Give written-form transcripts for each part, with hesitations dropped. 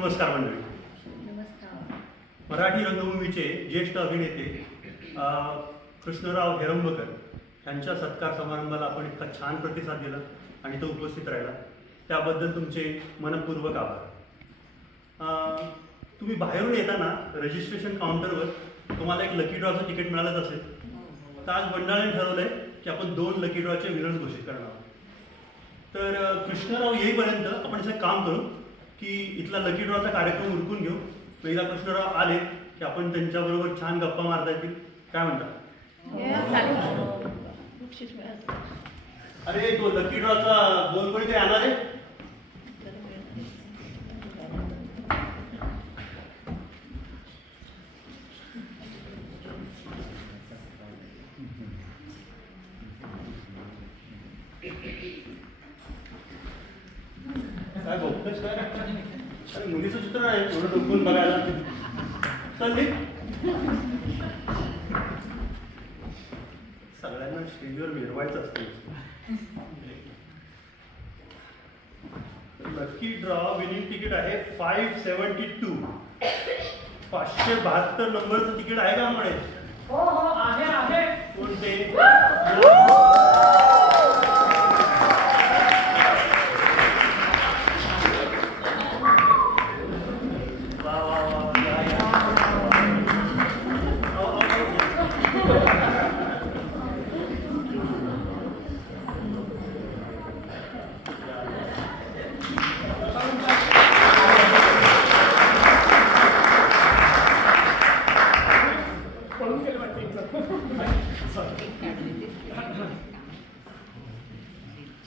नमस्कार मंडळी. नमस्कार. मराठी रंगभूमीचे ज्येष्ठ अभिनेते कृष्णराव हेरंबकर यांच्या सत्कार समारंभाला आपण इतका छान प्रतिसाद दिला आणि तो उपस्थित राहिला त्याबद्दल तुमचे मनपूर्वक आभार. तुम्ही बाहेरून येताना रजिस्ट्रेशन काउंटरवर तुम्हाला एक लकी ड्रॉचं तिकीट मिळालंच असेल. तर आज मंडळाने ठरवलं आहे की आपण 2 लकी ड्रॉचे विनर्स घोषित करणार आहोत. तर कृष्णराव येईपर्यंत आपण असं काम करू की इथला लकी ड्रॉचा कार्यक्रम उरकून घेऊ. एकदा कृष्णराव आले की आपण त्यांच्याबरोबर छान गप्पा मारता येतील. काय म्हणता? अरे तो लकी ड्रॉचा 2 कोणी ते येणार आहे. काय बघतोस काय? अरे मुलीचं चित्र नाही एवढं डोकून बघायला. चल सगळ्यांना स्टेजवर मिरवायचं असतं. लकी ड्रॉ विनिंग तिकीट आहे 572. 572 नंबरचं तिकीट आहे का म्हणे? हो हो आहे आहे. कोणते?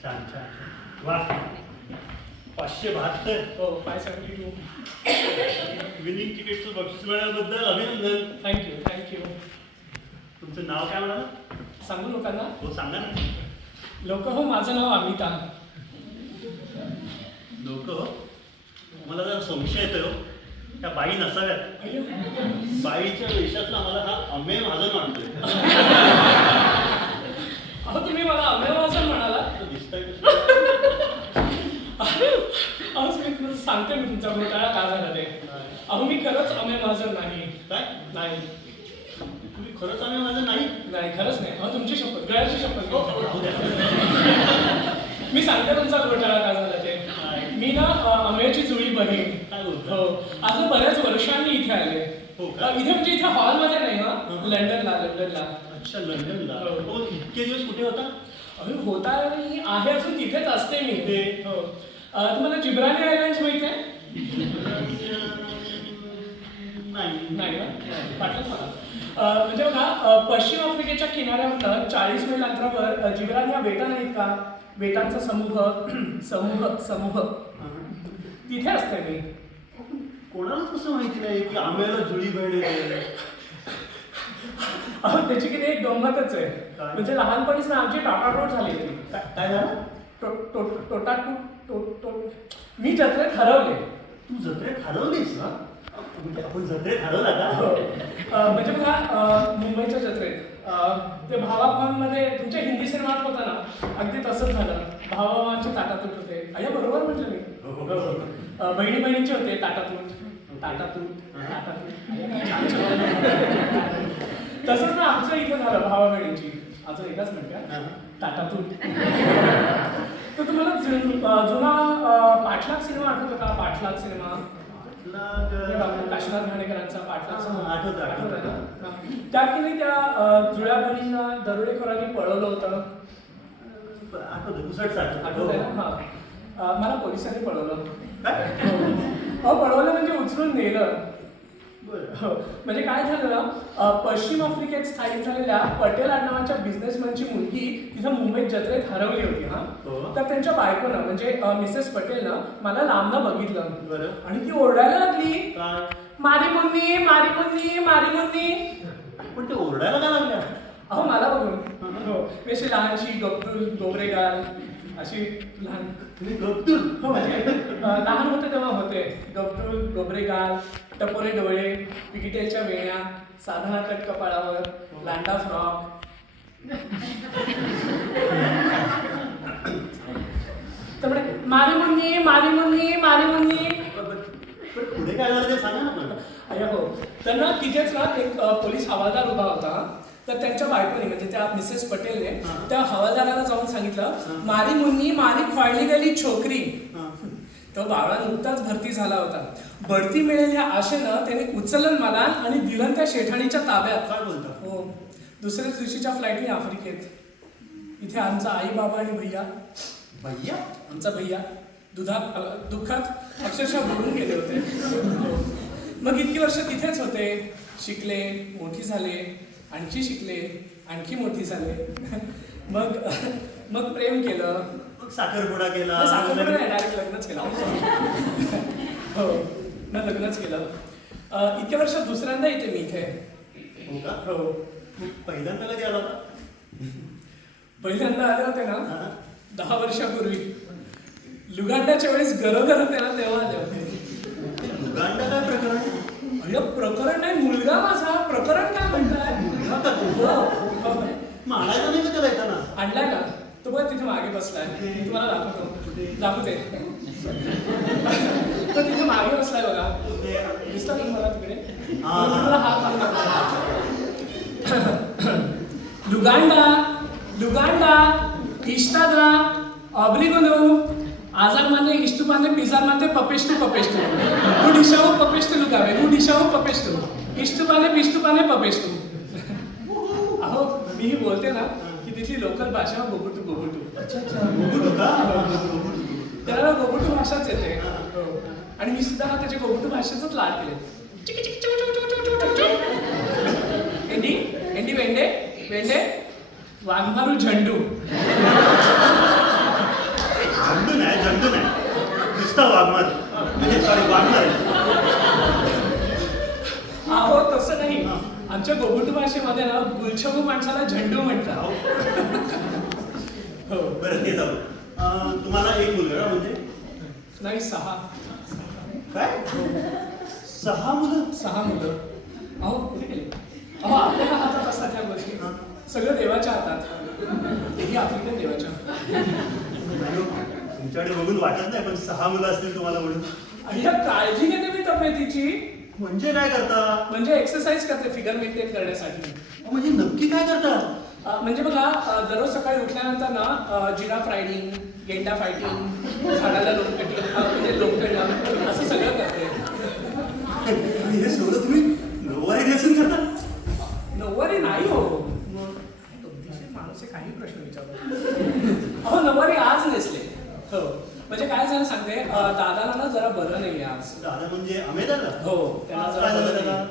छान छान वा. 572. हो 572. विनिंग तिकीटचं बक्षीस मिळाल्याबद्दल अभिनंदन. थँक्यू. तुमचं नाव काय म्हणाल? सांगू लोकांना? हो सांगा ना. लोक हो माझं नाव अमिता. लोक हो मला जरा संशय येतो. त्या बाई नसाव्यात. बाईच्या वेशातला मला हा अमेय महाजन वाटतोय. अहो तुम्ही मला अमेय महाजन म्हणाला. दिसतंय अहो तुम्ही सांगते मी तुमचा घोटाळा का झाला ते. अहो मी खरंच अमेय महाजन नाही. काय नाही तुम्ही खरंच अमेय महाजन नाही? नाही खरंच नाही. अहो तुमची शपथ गळ्याची शपथ. राहू द्या. मी सांगते तुमचा घोटाळा का झाला ते. मी ना अमेयची जुळी बहीण. काय बोलतो? हो आज बऱ्याच वर्षांनी इथे आले. हो का? इथे म्हणजे इथे हॉलमध्ये नाही ना. लंडनला. अच्छा लंडनला. हो. हो इतके दिवस कुठे होता? अरे होता मी आहे अजून तिथेच असते मी. ते हो तुम्हाला जिब्रानी आयलँड्स माहिती आहे? नाही ना पाठवत मला. म्हणजे बघा पश्चिम आफ्रिकेच्या किनाऱ्यावर 40 मैल अंतरावर जिब्रानी हा बेटा नाहीत का? बेटांचा समूह तिथे असते मी. कोणालाच कसं माहिती नाही की आम्हाला जुळी बहीण आहे. अहो त्याची किती एक गंमतच आहे. काय? म्हणजे लहानपणीच ना आमची टाटाटोट झालेली. काय झालं? मी जत्रेत हरवले. तू जत्रेत हरवलीस ना? म्हणजे आपण जत्रेत हरवला का? म्हणजे बघा मुंबईच्या जत्रेत ते भावाभावांमध्ये तुमच्या हिंदी सिनेमात होता ना अगदी तसंच झालं. भावाभावांचे ताटातूट होते. अय्या बरोबर म्हटलं मी. बहिणी बहिणीचे होते ताटातूट. तसंच ना आमचं इथं झालं भावा बहिणींची. अजून एकदाच म्हणते ताटातूट. तर तुम्हाला जुना पाठलाग सिनेमा आठवतो का? पाठलाग सिनेमा काशीनाथ घाणेकरांचा पाठलाग सिनेमा आठवत ना. त्यात की नाही त्या जुळ्या बहिणींना दरोडेखोरांनी पळवलं होतं. आठवतंय ना? हा मला पोलिसांनी पळवलं. पळवलं म्हणजे उचलून नेलं. हो म्हणजे काय झालं ना पश्चिम आफ्रिकेत स्थायिक झालेल्या पटेल आडनावाच्या बिझनेसमॅनची मुलगी तिथं मुंबईत जत्रेत हरवली होती. तर त्यांच्या बायकोनं म्हणजे मिसेस पटेल ना मला लांबनं बघितलं आणि ती ओरडायला लागली मारी मुन्नी मारी मुन्नी मारी मुन्नी. पण ते ओरडायला का लागल्या? अहो मला बघून. हो मी अशी लहानशी गब्दूल डोबरेगाल अशी लहान. गब्दूल? हो म्हणजे लहान होते तेव्हा होते. गब्दूल डोबरेगाल टपोरे डोळे पिकिटेलच्या वेण्या साधना कट कपाळावर लांडा फ्रॉक. तर म्हणे मारी मुन्नी मारी मुन्नी मारी मुन्नी. पण पुढे काय झालं ते सांगा ना मला. अरे हो, तर ना तिथेच ना एक पोलीस हवालदार उभा होता. तर त्यांच्या बायकोने म्हणजे त्या मिसेस पटेलने त्या हवालदाराला जाऊन सांगितलं, मारी मुन्नी मारी खोळली गेली छोकरी. तो बाळा नुकताच भरती झाला होता. बढती मिळेल ह्या आशेनं त्याने उचललं मला आणि दिलं त्या शेठाणीच्या ताब्यात. काय बोलता? हो, दुसऱ्याच दिवशीच्या फ्लाईटने आफ्रिकेत. इथे आमचा आई बाबा आणि भैया, भैया आमचा भैया दुःखात अक्षरशः बुडून गेले होते. मग इतकी वर्ष तिथेच होते, शिकले, मोठी झाले, आणखी शिकले, आणखी मोठी झाले. मग प्रेम केलं. साखरपुडा केला. साखरपुडा नाही, डायरेक्ट लग्नच केलं. हो ना, लग्नच केलं. इतक्या वर्षात दुसऱ्यांदा येते मी इथे. हो का? हो. पहिल्यांदा कधी आला होता? पहिल्यांदा आले होते ना 10 वर्षापूर्वी. लुगांडाच्या वेळेस गरोदर होते ना, तेव्हा आले होते. लुगांडा काय प्रकरण? अरे प्रकरण नाही, मुलगा माझा. प्रकरण काय म्हणताय? माळायला नाही का त्याला येताना? आणलाय ना तो, बघ तिथे मागे बसलाय. तुम्हाला दाखवते. तो तिथे मागे बसलाय बघा, दिसला तुम्हाला तिकडे? तुम्हाला हात लुगांडा इष्टाद्रा ऑब्रिगोनो आजारमाने इष्टुपाने पिजारमाने पपेष्टू उडिशाऊ पपेष्टू लुगावे उडिशाऊ पपेष्टू इष्टुपाने पिष्टुपाने पपेष्टू. अहो मीही बोलते ना की तिथली लोकल भाषा गोबुटू. अच्छा, गोबुटू का? त्याला गोबुटू भाषाच येते. आणि मी सुद्धा ना त्याच्या गोबुटू भाषेचाच लाड केले. एंडी वेंडे वाघमारू झंडू. झंडू नाही नुसता वाघमार, म्हणजे सॉरी वाघमार. अहो तसं नाही, आमच्या गोबुटू भाषेमध्ये ना गुलछबू माणसाला झंडू म्हणतात. हो बरं, ते जाऊ. तुम्हाला एक मुलगा म्हणजे? नाही, 6. काय? 6 मुलं? 6 मुलं. अहो कुठे गेले? अहो आपल्या हातात असतात ह्या गोष्टी, सगळं देवाच्या हातात. तेही आफ्रिकेत देवाच्या. तुमच्याकडे बघून वाटत नाही, पण 6 मुलं असतील तुम्हाला म्हणून. अय्या, काळजी घेते मी तब्येतीची. म्हणजे काय करता? म्हणजे एक्सरसाइज करते फिगर मेंटेन करण्यासाठी. म्हणजे नक्की काय करता? म्हणजे बघा, दररोज सकाळी उठल्यानंतर ना जिराफ रायडिंग, गेंडा फायटिंग, झाडाला लोमकटिंग, म्हणजे लोमकटणं, असं सगळं करते. हे सगळं तुम्ही नऊवारी नेसून करता? नऊवारी नाही हो. माणूस काही प्रश्न विचारतो. अहो नऊवारी आज नेसले. हो, म्हणजे काय झालं सांगते, दादाला ना जरा बरं नाही आज. दादा म्हणजे आम्ही दादा? हो, त्यांना जरा काय झालं बरं त्याला? नाही.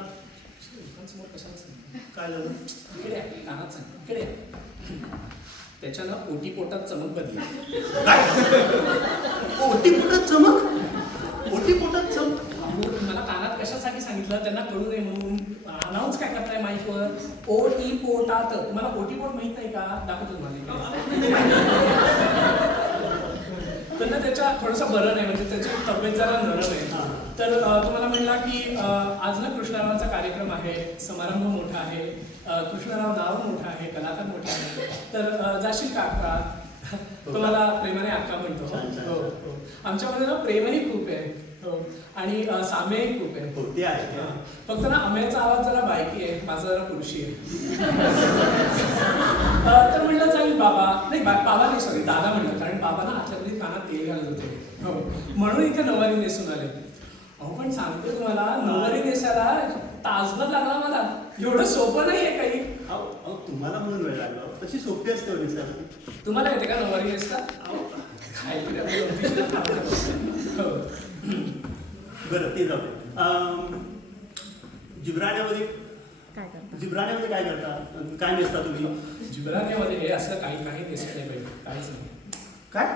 लोकांसमोर कशाला सांगते? काय झालं? इकडे आहे, कानात सांग, इकडे आहे. त्याच्या ना पोटात चमक बदली. काय? ओटीपोटात चमक? ओटीपोटात चमक? मला कानात कशासाठी सांगितलं, त्यांना कळू नये म्हणून. अनाऊन्स काय करताय माईकवर? ओटीपोटात. तुम्हाला ओटीपोट माहित नाही का? दाखवतो तुम्हाला. त्यांना त्याच्या थोडंसं बरं नाही, म्हणजे त्याची तब्येत जरा नरम आहे. तर तुम्हाला म्हणला की आज ना कृष्णरावांचा कार्यक्रम आहे, समारंभ मोठा आहे, कृष्णराव नाव मोठं आहे, कलाकार मोठे आहे, तर जाशील का अक्का? तुम्हाला प्रेमाने अक्का म्हणतो. हो हो, आमच्यामध्ये ना प्रेमही खूप आहे. हो, आणि साम्यही खूप आहे. हो, ते आहे. फक्त ना अमेयाचा आवाज जरा बायकी आहे, माझा जरा पुरुषी आहे. तर म्हणलं जाईल बाबा, नाही बाबा नाही, सॉरी दादा म्हणलं, कारण बाबा ना आतल्या कधी कानात तेल घालत होते. हो, म्हणून इथे नऊवारी नेसून आले. अहो पण सांगते तुम्हाला, नऊवारी नेसायला तासभर लागला मला. एवढं सोपं नाहीये काही. अहो तुम्हाला म्हणून वेळ लागला, तशी सोपी असते हो नेसायला. तुम्हाला येते का नऊवारी नेसता? हो. बरं, ते जाऊ दे. जिब्राण्यामध्ये काय करता? काय नेसता तुम्ही? जिब्राण्यामध्ये हे असं काही नेसत नाही पाहिजे, काहीच नाही. काय?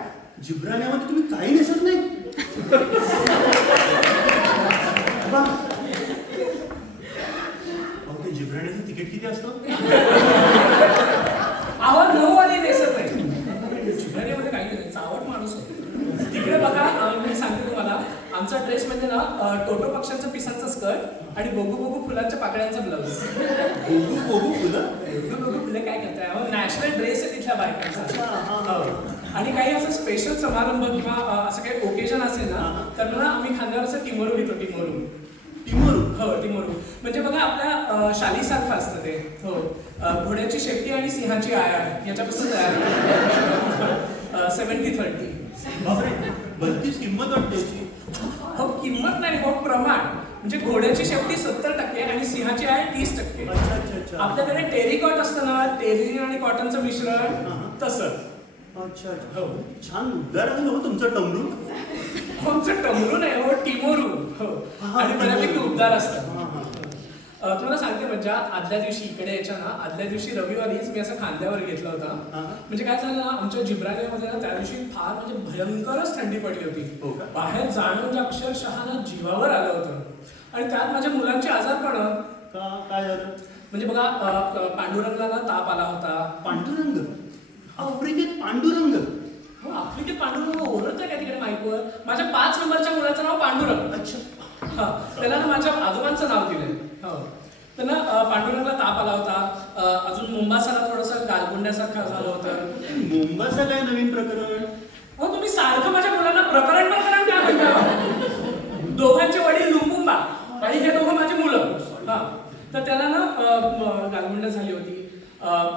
जिब्राण्यामध्ये तुम्ही काही नेसत नाही? ते जिब्राण्याचं तिकीट किती असतं? अहो नऊवारी नेसत नाही. जिब्राण्यामध्ये काही नाही, चावट माणूस आहे. तिकडे बघा, मी सांगते तुम्हाला, आमचा ड्रेस म्हणजे ना टोटो पक्ष्यांचं पिसांचं स्कर्ट आणि बोगू बोगू फुलांच्या पाकळ्यांचा ब्लाऊज. बोगू बोगू फुलं? बोगू बोगू फुले काय करताय? नॅशनल ड्रेस आहे तिथल्या बायकांचा. आणि काही असं स्पेशल समारंभ किंवा असं काही ओकेजन असेल ना तर ना आम्ही खांद्यावर असं टिमरू घेतो टिमरू. टिमरू? हो टिमरू. म्हणजे बघा आपल्या शालीसारखं असतं ते. हो घोड्याची शेपटी आणि सिंहाची आयाळ याच्यापासून तयार 70-30. बापरे, भलतीच किंमत वाटते याची. हो किंमत नाही हो प्रमाण. म्हणजे घोड्याची शेपटी 70% आणि सिंहाची आय 30%. अच्छा अच्छा अच्छा. आपल्याकडे टेरिकॉट असतं ना, टेरिन आणि कॉटनचं मिश्रण तसं. अच्छा अच्छा. हो छान उद्गार आहे हो तुमचं टमरू. आमचं टमरू नाही हो टिमोरू. हो आणि बऱ्यापैकी उद्गार असतात. तुम्हाला सांगते म्हणजे आदल्या दिवशी इकडे यायच्या ना आदल्या दिवशी रविवारीच मी असं खांद्यावर घेतलं होतं. म्हणजे काय झालं ना आमच्या जिब्राण्यामध्ये ना त्या दिवशी फार म्हणजे भयंकरच थंडी पडली होती. बाहेर जाणं म्हणजे अक्षरशः ना जीवावर आलं होतं. आणि त्यात माझ्या मुलांचे आजारपण. काय झालं? म्हणजे बघा पांडुरंगला ना ताप आला होता. पांडुरंग? आफ्रिकेत पांडुरंग? हो आफ्रिकेत पांडुरंग ओरडतोय का तिकडे माईकवर? माझ्या 5 नंबरच्या मुलाचं नाव पांडुरंग. अच्छा. हा त्याला ना माझ्या आजोबांचं नाव दिलंय. हो त्यांना पांडुरंगला ताप आला होता. अजून मुंबासाला थोडंसं गारगुंड्यासारखं झालं होतं. मुंबाचा काय नवीन प्रकरण? हो तुम्ही सारखं माझ्या मुलांना प्रकरण काय म्हणता? दोघांचे वडील लुंबुंबा आणि हे दोघं माझी मुलं. हा तर त्याला ना गारगुंड्या झाली होती.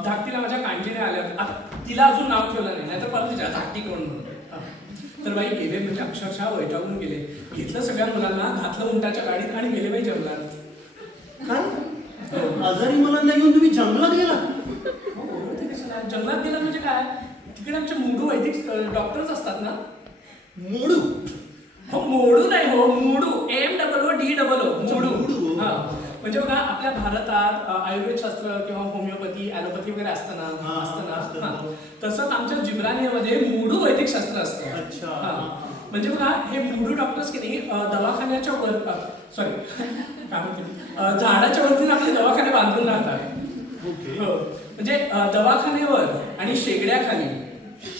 धाकटीला माझ्या कांजीने आल्या होत्या. आता तिला अजून नाव ठेवलं नाही नाहीतर परत तिच्या धाकटी कोण म्हणून. तर बाई गेले म्हणजे अक्षरशः वैतागून गेले. घेतलं सगळ्या मुलांना घातलं उंटाच्या गाडीत आणि गेले बाई जंगलात. काय आजारी मुलांना घेऊन तुम्ही जंगलात गेला? जंगलात गेला म्हणजे काय तिकडे आमचे मुडू वैदिक डॉक्टर्स असतात ना. मोडू? हो मोडू नाही हो मुडू. MOODOO मुडू. हा म्हणजे बघा आपल्या भारतात आयुर्वेदशास्त्र किंवा होमिओपॅथी ॲलोपॅथी वगैरे असतं ना तसंच आमच्या जिब्रानियामध्ये मुडू वैदिक शास्त्र असतं. अच्छा. म्हणजे बघा हे मुडू डॉक्टर्स की नाही दवाखान्याच्या वर सॉरी काय म्हणते झाडाच्या वरती आपले दवाखाने बांधून राहतात. हो म्हणजे दवाखान्यावर आणि शेगड्याखाली.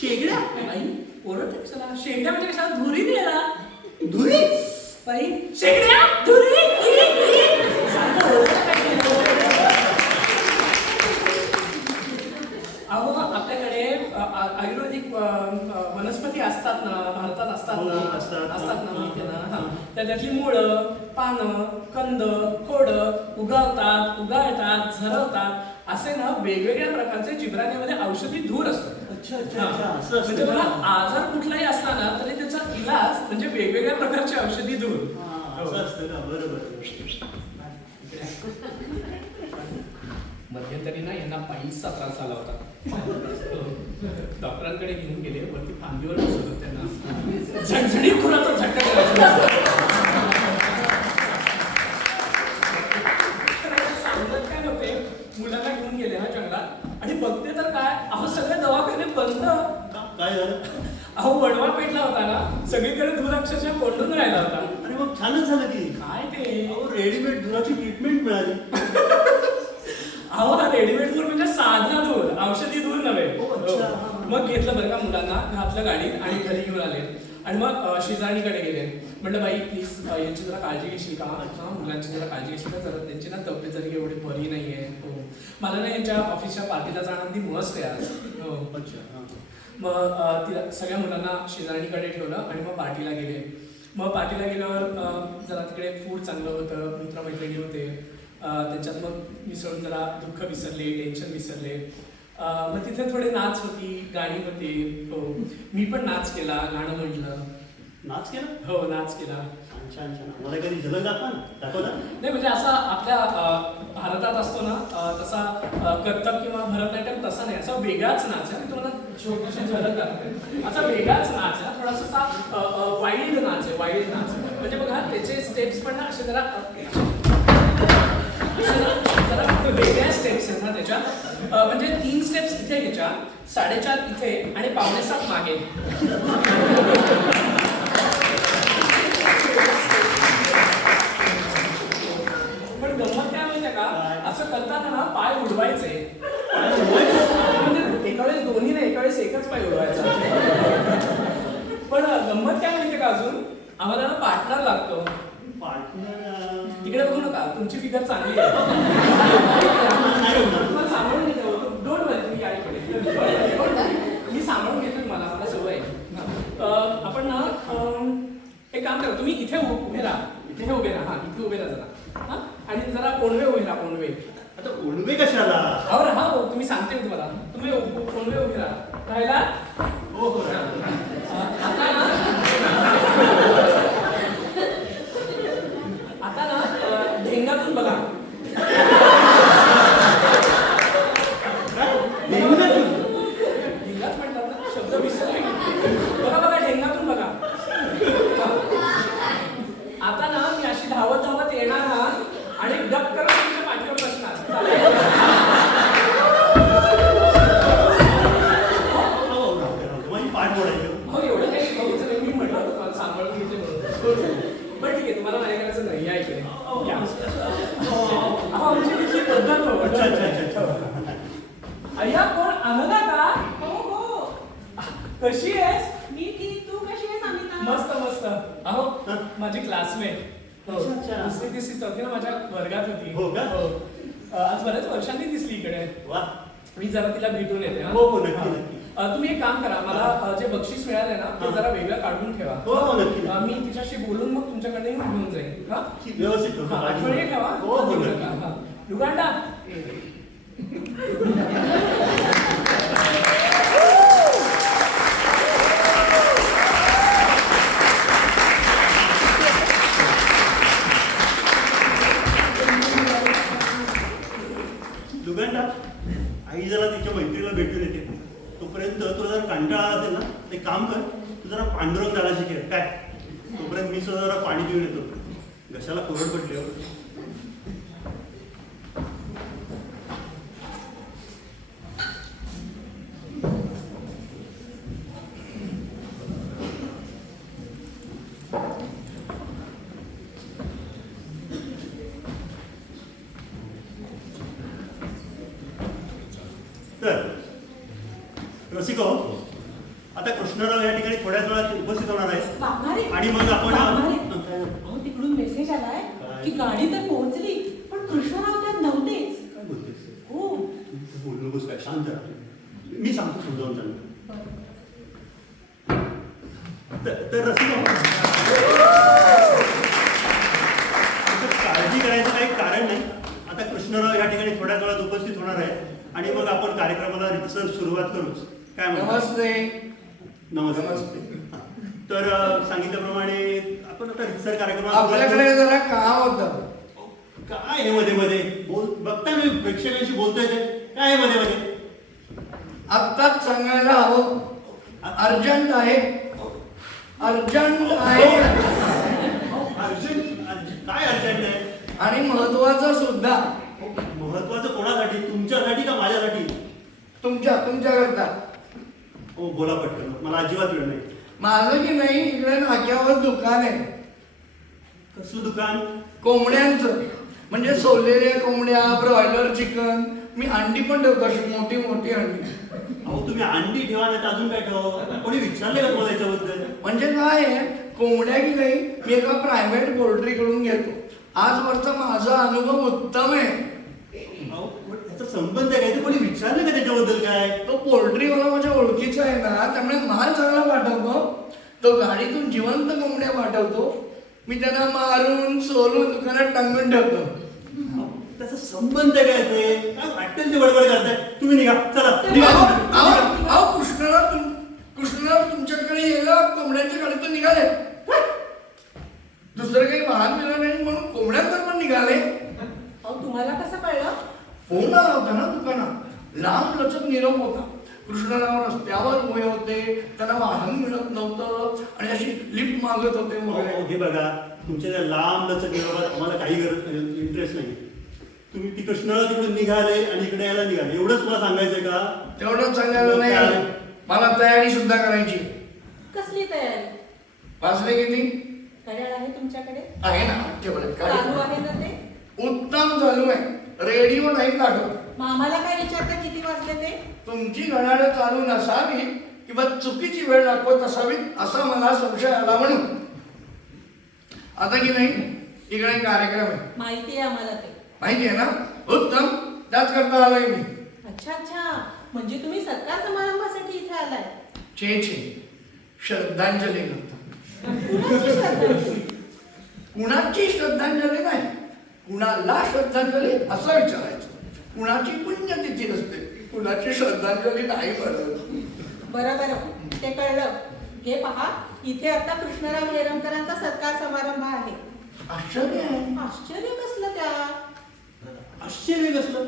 शेगड्या? आई ओरडते कशाला? शेगड्या म्हणजे कशाला? धुरी द्यायला. धुरी? बाई शेगड्या धुरी. अहो आपल्याकडे आयुर्वेदिक वनस्पती असतात ना भारतात असतात ना माहिती ना. त्यातली मुळं पानं कंद खोडं उगाळतात झरवतात असे ना वेगवेगळ्या प्रकारचे जिब्राण्यामध्ये औषधी धूर असतात. म्हणजे बघा आजार कुठलाही असला ना तरी त्याचा इलाज म्हणजे वेगवेगळ्या प्रकारचे औषधी धूर. मध्यंतरी ना यांना पाईल्सचा त्रास झाला होता. डॉक्टरांकडे घेऊन गेले. वरती फांदीवर बसवलं होतं त्यांना. झणझणीत खुराचा झटका सांगत काय होते मुलांना घेऊन गेले ना जंगलात आणि बघते तर काय अहो सगळे दवाखाने बंद. काय झालं? अहो वडवा पेटला होता ना सगळीकडे धूर अक्षरशः कोंडून राहिला होता. आणि मग छानच झालं की काय ते रेडीमेड धुराची ट्रीटमेंट मिळाली. अहो हा रेडीमेड धूर म्हणजे साधा धूर औषधी धूर नव्हे. मग घेतलं बरं का मुलांना घातलं गाडीत आणि घरी घेऊन आले. आणि मग शेजारणीकडे गेले. म्हटलं बाई प्लीज यांची जरा काळजी घेशील का? मुलांची जरा काळजी घेशील का? जरा त्यांची ना तब्येत जरी एवढी बरी नाहीये. हो मला ना यांच्या ऑफिसच्या पार्टीला जाणार ती मस्त आहे आज. हो मग तिला सगळ्या मुलांना शेजारणीकडे ठेवलं आणि मग पार्टीला गेले. मग पार्टीला गेल्यावर जरा तिकडे फूड चांगलं होतं. मित्रमैत्रिणी होते. त्याच्यात मग मिसळून जरा दुःख विसरले टेन्शन विसरले. मग तिथे थोडे नाच होती गाणी होती. हो मी पण नाच केला गाणं म्हटलं. नाच केला? हो नाच केला. छान छान. मला कधी झलक दाखवता? नाही म्हणजे असा आपल्या भारतात असतो ना तसा कथ्थक किंवा भरतनाट्यम तसा नाही. असा वेगळाच नाच आहे. मी तुम्हाला छोटीशी झलक दाखवते. असा वेगळाच नाच आहे. थोडासा वाईल्ड नाच आहे. वाईल्ड नाच म्हणजे बघा त्याचे स्टेप्स पण ना असे जरा वेगळ्या स्टेप्स आहेत ना त्याच्यात. म्हणजे 3 स्टेप्स इथे घ्यायच्या 4.5 इथे आणि 6.25 मागे. पण गंमत काय माहितीये का असं करताना ना पाय उडवायचे. म्हणजे एका वेळेस दोन्ही नाही एका वेळेस एकच पाय उडवायचा. पण गंमत काय माहितीये का अजून आम्हाला ना पार्टनर लागतो. तिकडे बघू नका तुमची फिगर चांगली आहे. तुम्हाला सांभाळून घेतो. डोंट वरी तुम्ही या इकडे. मी सांभाळून घेतो तुम्हाला. आपण ना एक काम करा, तुम्ही इथे उभे राहा, इथे उभे राहा, इथे उभे राहा जरा, हा, आणि जरा ओणवे उभे राहा, ओणवे. आता ओणवे कशाला? हो राहा, हो तुम्ही सांगते मी तुम्हाला, तुम्ही ओणवे उभे राहा. राहिला? हो हो. आता ना ढेंगातून बघा. ढेंगाच म्हणतात ना, शब्द विसरले. बघा बघा, ढेंगातून बघा. आता ना मी अशी धावत धावत येणार हा आणि डब करत तुमच्या पाठीवर बसणार. चालेल? माझी पाठ मोडायची. हो एवढं काही शिकवलं नाही, मी म्हटलं होतं तुम्हाला सांभाळून घेते म्हणून. बरं ठीक आहे, तुम्हाला माझ्या करायचं नाही, या इकडे या. आमची तिथली पद्धत हो. अच्छा अच्छा अच्छा. अय्या कोण अनघा का? हो हो कशी आहेस? मी ठीक. तू कशी आहेस अमिता? मस्त मस्त. अहो हा? माझी क्लासमेट. अच्छा, अच्छा. दुसरी तिसरी चौथी ना माझ्या वर्गात होती. हो का? आज बऱ्याच वर्षांनी दिसली इकडे. वा. मी जरा तिला भेटून येते. हा? हो, हो, नक्की, हा. नक्की. तुम्ही एक काम करा, मला जे बक्षीस मिळाले ना ते हा. जरा वेगळं काढून ठेवा. हो हो नक्की. मी तिच्याशी बोलून मग तुमच्याकडे येऊन घेऊन जाईल. हा? व्यवस्थित करतो. हा, आठवणी ठेवा. हो हो देऊ नक्की. नका. हा. युगांडा. दुगंडा, आई जरा तिच्या मैत्रीला भेटून येते. तोपर्यंत तुला जर कंटाळा आला असेल ना, एक काम कर, तू जरा पांडुरंग दादाशी खेळ काय. तोपर्यंत मी सुद्धा जरा पाणी पिऊन येतो, घशाला कोरड पडले. तर रसिको, आता कृष्णराव या ठिकाणी थोड्याच वेळात उपस्थित होणार आहेत. बापरे. आणि मग आपण अहो तिकडून मेसेज आलाय काय? की गाडी तर पोहोचली पण कृष्णराव त्यात नव्हतेच. काय बोलतेस? हो. बोलू नकोस काय, शांत राहा. मी सांगतो समजावून सांगतो. तर रसिको, काळजी करायचं काही कारण नाही. आता कृष्णराव या ठिकाणी थोड्याच वेळात उपस्थित होणार आहेत आणि मग आपण कार्यक्रमाला रितसर सुरुवात करूच. काय म्हणतो? नमस्ते. नमस्ते. तर सांगितल्याप्रमाणे आपण आता रितसर कार्यक्रमाला आपल्याकडे जरा काम होतं. काय हे मध्ये मध्ये बोल बघता मी प्रेक्षकांशी बोलतोय ते काय हे मध्ये मध्ये आत्ताच सांगायला हवं. अर्जंट आहे, अर्जंट आहे अर्जंट. काय अर्जंट आहे? आणि महत्वाचं सुद्धा. महत्वाचं कोणासाठी? तुमच्यासाठी का माझ्यासाठी? तुमच्याकरता. हो बोला पटकन, मला अजिबात वेळ नाही. माझं की नाही, इकडे नाक्यावर दुकान आहे कसलं दुकान? कोंबड्यांचं. म्हणजे सोललेल्या कोंबड्या, ब्रॉयलर चिकन. मी अंडी पण ठेवतो, अशी मोठी मोठी अंडी. अहो तुम्ही अंडी ठेवा नाही तर अजून काय ठेवा? कोणी विचारले का तुम्हाला याच्याबद्दल? म्हणजे काय आहे, कोंबड्या की नाही मी एका प्रायव्हेट पोल्ट्रीकडून घेतो. आजवरचा माझा अनुभव उत्तम आहे. अहो पण त्याचा संबंध आहे काय? ते कोणी विचारले का त्याच्याबद्दल काय? तो पोल्ट्रीवाला माझ्या ओळखीचा आहे ना, त्यामुळे माल चांगला पाठवतो. तो गाडीतून जिवंत कोंबड्या पाठवतो. मी त्यांना मारून सोलून दुकानात टांगून ठेवतो. अहो, त्याचा संबंध काय ते? काय वाटेल ते बडबड करताय? तुम्ही निघा, चला निघा. अहो कृष्णराव तुमच्याकडे यायला कोंबड्यांच्या गाडीतून निघाले. दुसरं काही वाहन मिळालं नाही म्हणून कोंबड्यांवर पण निघाले. अहो तुम्हाला कसं कळलं? फोन आला होता ना दुकानात. लांब लचक निरोप होता. कृष्णराव रस्त्यावर उभे होते, त्यांना वाहन मिळत नव्हतं आणि अशी लिफ्ट मागत होते वगैरे. हे बघा, तुमच्या त्या लांब लचक निरोपात आम्हाला काही इंटरेस्ट नाही. तुम्ही ती कृष्णाला तिकडून निघाले आणि इकडे यायला निघाले, एवढंच मला सांगायचंय का? तेवढंच सांगायला नाही आलं. मला तयारी सुद्धा करायची. कसली तयारी? वाजले किती? घड्याळ आहे तुमच्याकडे? आहे ना, ठेवलं चालू काय? आहे ना ते? उत्तम चालू आहे. रेडिओ नाही लागत. मग आम्हाला काय विचारता किती वाजले ते? तुमची घड्याळ चालू नसावी किंवा चुकीची वेळ दाखवत असावी असा मला संशय आला म्हणून. आता की नाही, इकडे कार्यक्रम आहे. माहिती आहे आम्हाला ते. माहिती आहे ना? उत्तम. त्याच करता आलोय मी. अच्छा अच्छा, म्हणजे तुम्ही सत्कार समारंभासाठी इथे आलाय? छे छे, श्रद्धांजली करतो. कुणाची श्रद्धांजली? कुणाची श्रद्धांजली नाही, कुणाला श्रद्धांजली असं विचारायचं. कुणाची पुण्यतिथी नसते, कुणाची श्रद्धांजली नाही करत. बरं बरं, ते कळलं. हे पहा, इथे आता कृष्णराव हेरमकरांचा सत्कार समारंभ आहे. आश्चर्य आहे. आश्चर्य कसलं त्यात? आश्चर्य कसलं?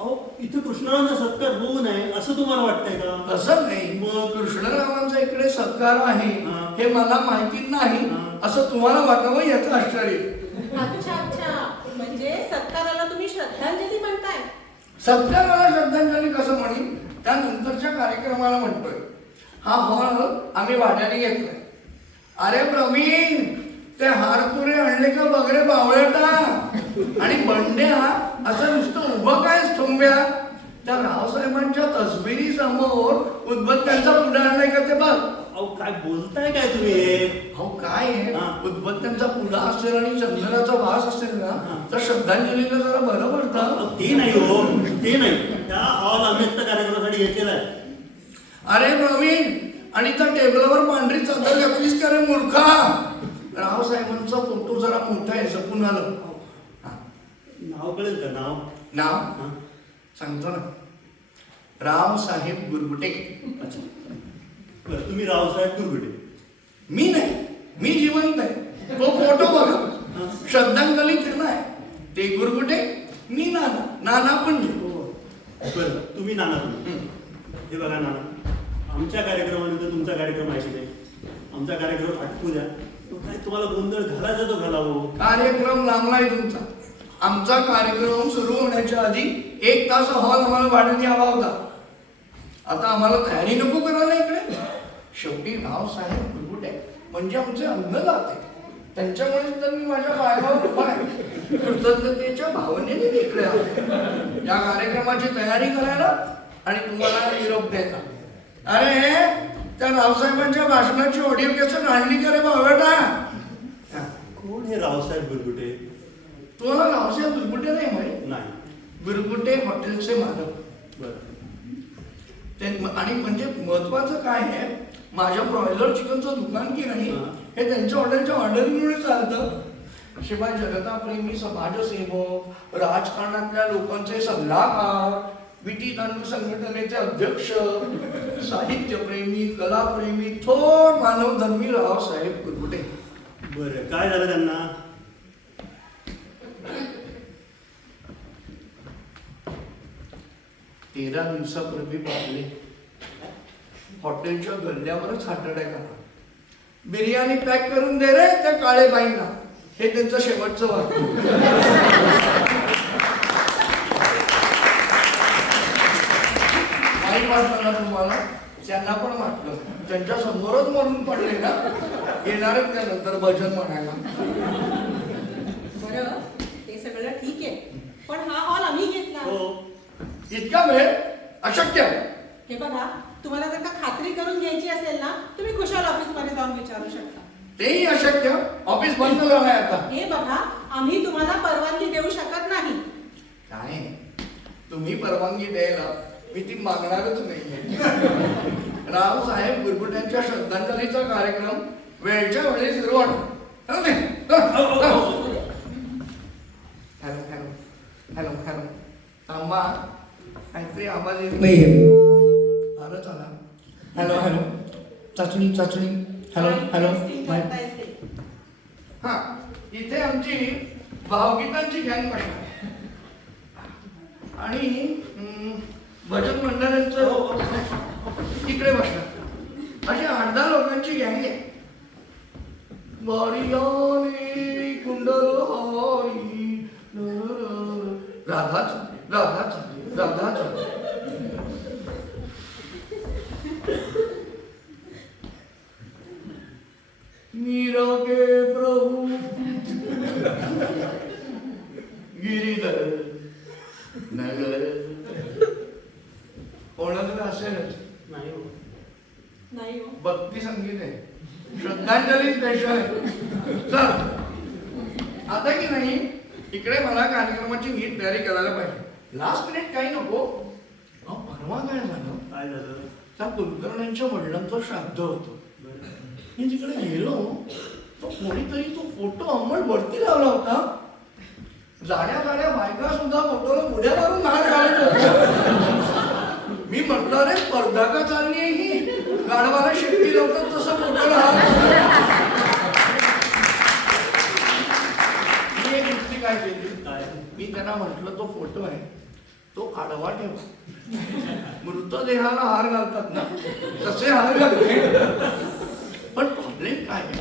अहो इथं कृष्णरावांचा सत्कार होऊ नये असं तुम्हाला वाटतंय का? तसं नाही, मग कृष्णरावांचा इकडे सत्कार आहे हा. हे मला माहिती नाही हा. असं तुम्हाला वाटावं याचं आश्चर्य. अच्छा अच्छा, म्हणजे सत्काराला तुम्ही श्रद्धांजली म्हणताय? सत्काराला श्रद्धांजली कसं म्हणीन त्यानंतरच्या कार्यक्रमाला म्हणतोय. हा हॉल आम्ही भाड्याने घेतलाय. अरे प्रवीण, ते हारपुरे आणले का बघ रे बावळटा. आणि बंड्या असं नुसतं उभं काय थोंब्या त्या रावसाहेबांच्या तसबिरी समोर उद्बत्त्यांचा पुढा आणलाय का ते बघ. अहो काय बोलताय काय तुम्ही हे? अहो काय आहे, हा. उद्बत्त्यांचा पुढा असेल आणि चंदनाचा वास असेल ना हा. तर श्रद्धांजलीला जरा बरं पडतं. अहो, ते नाही हो, ते नाही. त्या हॉल आम्ही आत्ता कार्यक्रमासाठी घेतलेला आहे. अरे प्रवीण, आणि त्या टेबलावर पांढरी चादर घातलीस का रे मूर्खा. रावसाहेबांचा फोटो जरा मोठा आहे, जपून आलं. हा. नाव कळेल का नाव? नाव हा. सांगतो ना, रावसाहेब गुरगुटे. अच्छा बरं, तुम्ही रावसाहेब गुरगुटे. मी नाही, मी जिवंत आहे. तो फोटो बघा, हा. श्रद्धांजली त्यांना आहे. ते गुरगुटे, मी नाना. नाना पण बरं, तुम्ही नाना तुम्ही. हे बघा नाना, आमच्या कार्यक्रमानंतर तुमचा कार्यक्रम आहे की नाही, आमचा कार्यक्रम आटकू द्या. तो काय तुम्हाला गोंधळ घालायचा तो घाला हो. कार्यक्रम लांबलाय तुमचा. आमचा कार्यक्रम सुरू होण्याच्या आधी 1 तास हॉल आम्हाला भाड्याने हवा होता. आता आम्हाला तयारी नको करायला इकडे. शेवटी रावसाहेब गुरगुटे म्हणजे आमचे अन्नदाते. त्यांच्यामुळे तर मी माझ्या पायावर उभा आहे. कृतज्ञतेच्या भावनेने इकडे आलो या कार्यक्रमाची तयारी करायला आणि तुम्हाला निरोप द्यायचा. अरे त्या रावसाहेबांच्या भाषणाची ऑडिओ कॅसेट आणली का रे बावटा. कोण हे रावसाहेब गुरगुटे? तुम्हाला रावसाहेब गुरगुटे नाही माहित? नाही. गुरगुटे हॉटेलचे मालक. बरं. ते आणि म्हणजे महत्वाचं काय आहे, माझ्या ब्रॉयलर चिकनचं दुकान की नाही हा. हे त्यांच्या हॉटेलच्या ऑर्डरमुळे चालतं. शिवाय जनताप्रेमी समाजसेवक, राजकारणातल्या लोकांचे सल्लागार, विटी तांदूळ संघटनेचे अध्यक्ष, साहित्यप्रेमी, कलाप्रेमी, थोर मानवधर्मी रावसाहेब गुरगुटे. बरं, काय झालं त्यांना? तेरा दिवसापूर्वी पाहिले हॉटेलच्या गल्ल्यावरच हार्ट अटॅक आला. बिर्याणी पॅक करून दे रे त्या काळे बाईंना, हे त्यांचं शेवटचं वाक्य. वाईट वाटलं ना तुम्हाला? त्यांना पण वाटलं. त्यांच्या समोरच मरून पडले ना, येणारच त्यानंतर भजन म्हणायला. बरं, ते सगळं ठीक आहे, पण हा हॉल आम्ही घेतला. हो. इतका वेळ अशक्य. हे बघा, तुम्हाला जर का खात्री करून घ्यायची असेल ना, तुम्ही खुशाल ऑफिसमध्ये जाऊन विचारू शकता. तेही अशक्य. ऑफिस बंद झालं आहे आता. हे बघा, आम्ही तुम्हाला परवानगी देऊ शकत नाही. काय तुम्ही परवानगी द्यायला मी ती मागणारच नाही. रावसाहेब गुरगुट्यांच्या श्रद्धांजलीचा कार्यक्रम वेळच्या वेळी सुरू होणार. हॅलो हॅलो हॅलो हॅलो थांबा, काहीतरी आवाज येत नाहीये. आलं चला. हॅलो हॅलो चाचणी चाचणी. Hello hello. टेस्टिंग करता येते. हा, इथे आमची भावगीतांची गँग बसणार आणि भजन मंडळांचं इकडे बसणार. अशी 8-10 लोकांची गँग आहे. वारियाने कुंडल हारी राधाच राधाच राधाच. मीरोगे प्रभु गिरीधर नगर. ओळखलं असेलच. नाही हो. नाही हो. भक्ती संगीत आहे, श्रद्धांजली स्पेशल आहे. चल आता की नाही, इकडे मला कार्यक्रमाची नीट तयारी करायला पाहिजे. लास्ट मिनिट काही नको. परवा काय झालं, काय झालं? त्या कुलकर्ण्यांच्या वडिलांचं श्राद्ध होतं. मी तिकडे गेलो तर कोणीतरी तो फोटो अंमळ वरती लावला होता. जाड्या जाड्या बायका सुद्धा फोटोला उड्या मारून हार घालत होत्या. मी म्हटलं अरे स्पर्धा का चालली आहे ही, गाढवाला शेपटी लावतात तसं फोटोला हार. मी एक युक्ती काय केली, मी त्यांना म्हटलं तो फोटो आहे तो आडवा ठेवा. मृतदेहाला हार घालतात ना तसे हार घालते. पण प्रॉब्लेम काय आहे,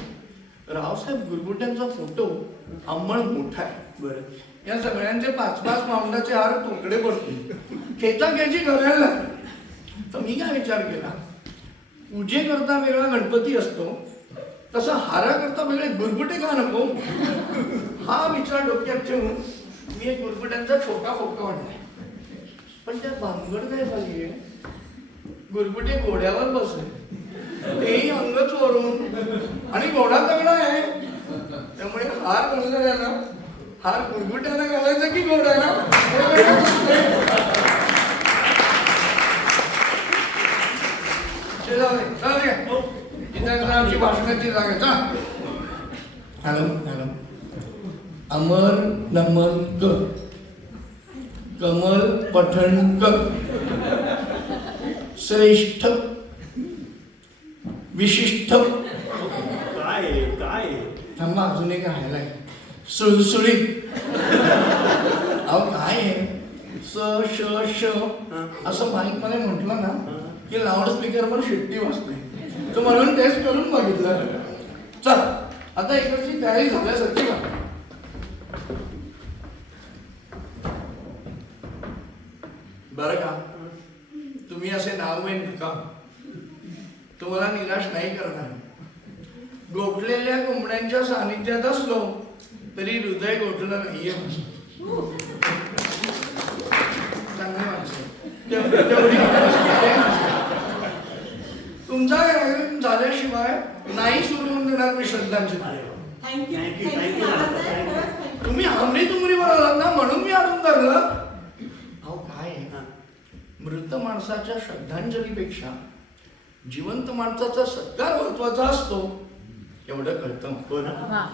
रावसाहेब गुरगुट्यांचा फोटो अंमळ मोठा आहे. बरं. या सगळ्यांचे 5-5 पाऊंडाचे हार तुकडे पडतील, खेचाखेची करायला लागली. तर मी काय विचार केला, पूजेकरता वेगळा गणपती असतो तसा हाराकरता वेगळे गुरगुटे का नको, हा विचार डोक्यात ठेवून मी एक गुरगुट्यांचा छोटा फोटो आणलाय. पण त्या भानगड काय झाली आहे, गुरगुटे घोड्यावर बसले, तेही अंग चोरून, आणि घोडा तगडा आहे. त्यामुळे हार घालणाऱ्या ना, हार गुरगुट्याला घालायचा की घोड्याला, आमची भाषणाची जागा चा. Hello hello. अमर नमन कर, कमल पठण कर, श्रेष्ठ विशिष्ट. काय आहे, काय आहे? थांबा, अजून एक राहिलाय, सुळसुळीत. अहो काय आहे, स श श असं माईक मध्ये म्हटलं ना की लाऊड स्पीकरवर शिट्टी वाजते. तर म्हणून टेस्ट करून बघितलं. चल आता इकडची तयारी झाल्यासारखी का. बरं का, तुम्ही असे नाव घेऊन नका, तुम्हाला निराश नाही करणार. गोठलेल्या कोंबड्यांच्या सानिध्यात असलो तरी हृदय गोठलं नाहीये. चांगली माणसं तेवढी तुमचा कार्यक्रम झाल्याशिवाय नाही सुरू होऊन देणार मी श्रद्धांजली. Thank you Thank you, thank you thank you, Balasaheb, thank you. खरंच thank you. तुम्ही हमरी तुमरी बोलालात ना म्हणून मी आणून धरलं. अहो काय आहे, मृत माणसाच्या श्रद्धांजलीपेक्षा जिवंत माणसाचा सत्कार महत्वाचा असतो एवढं कळतं. हो ना.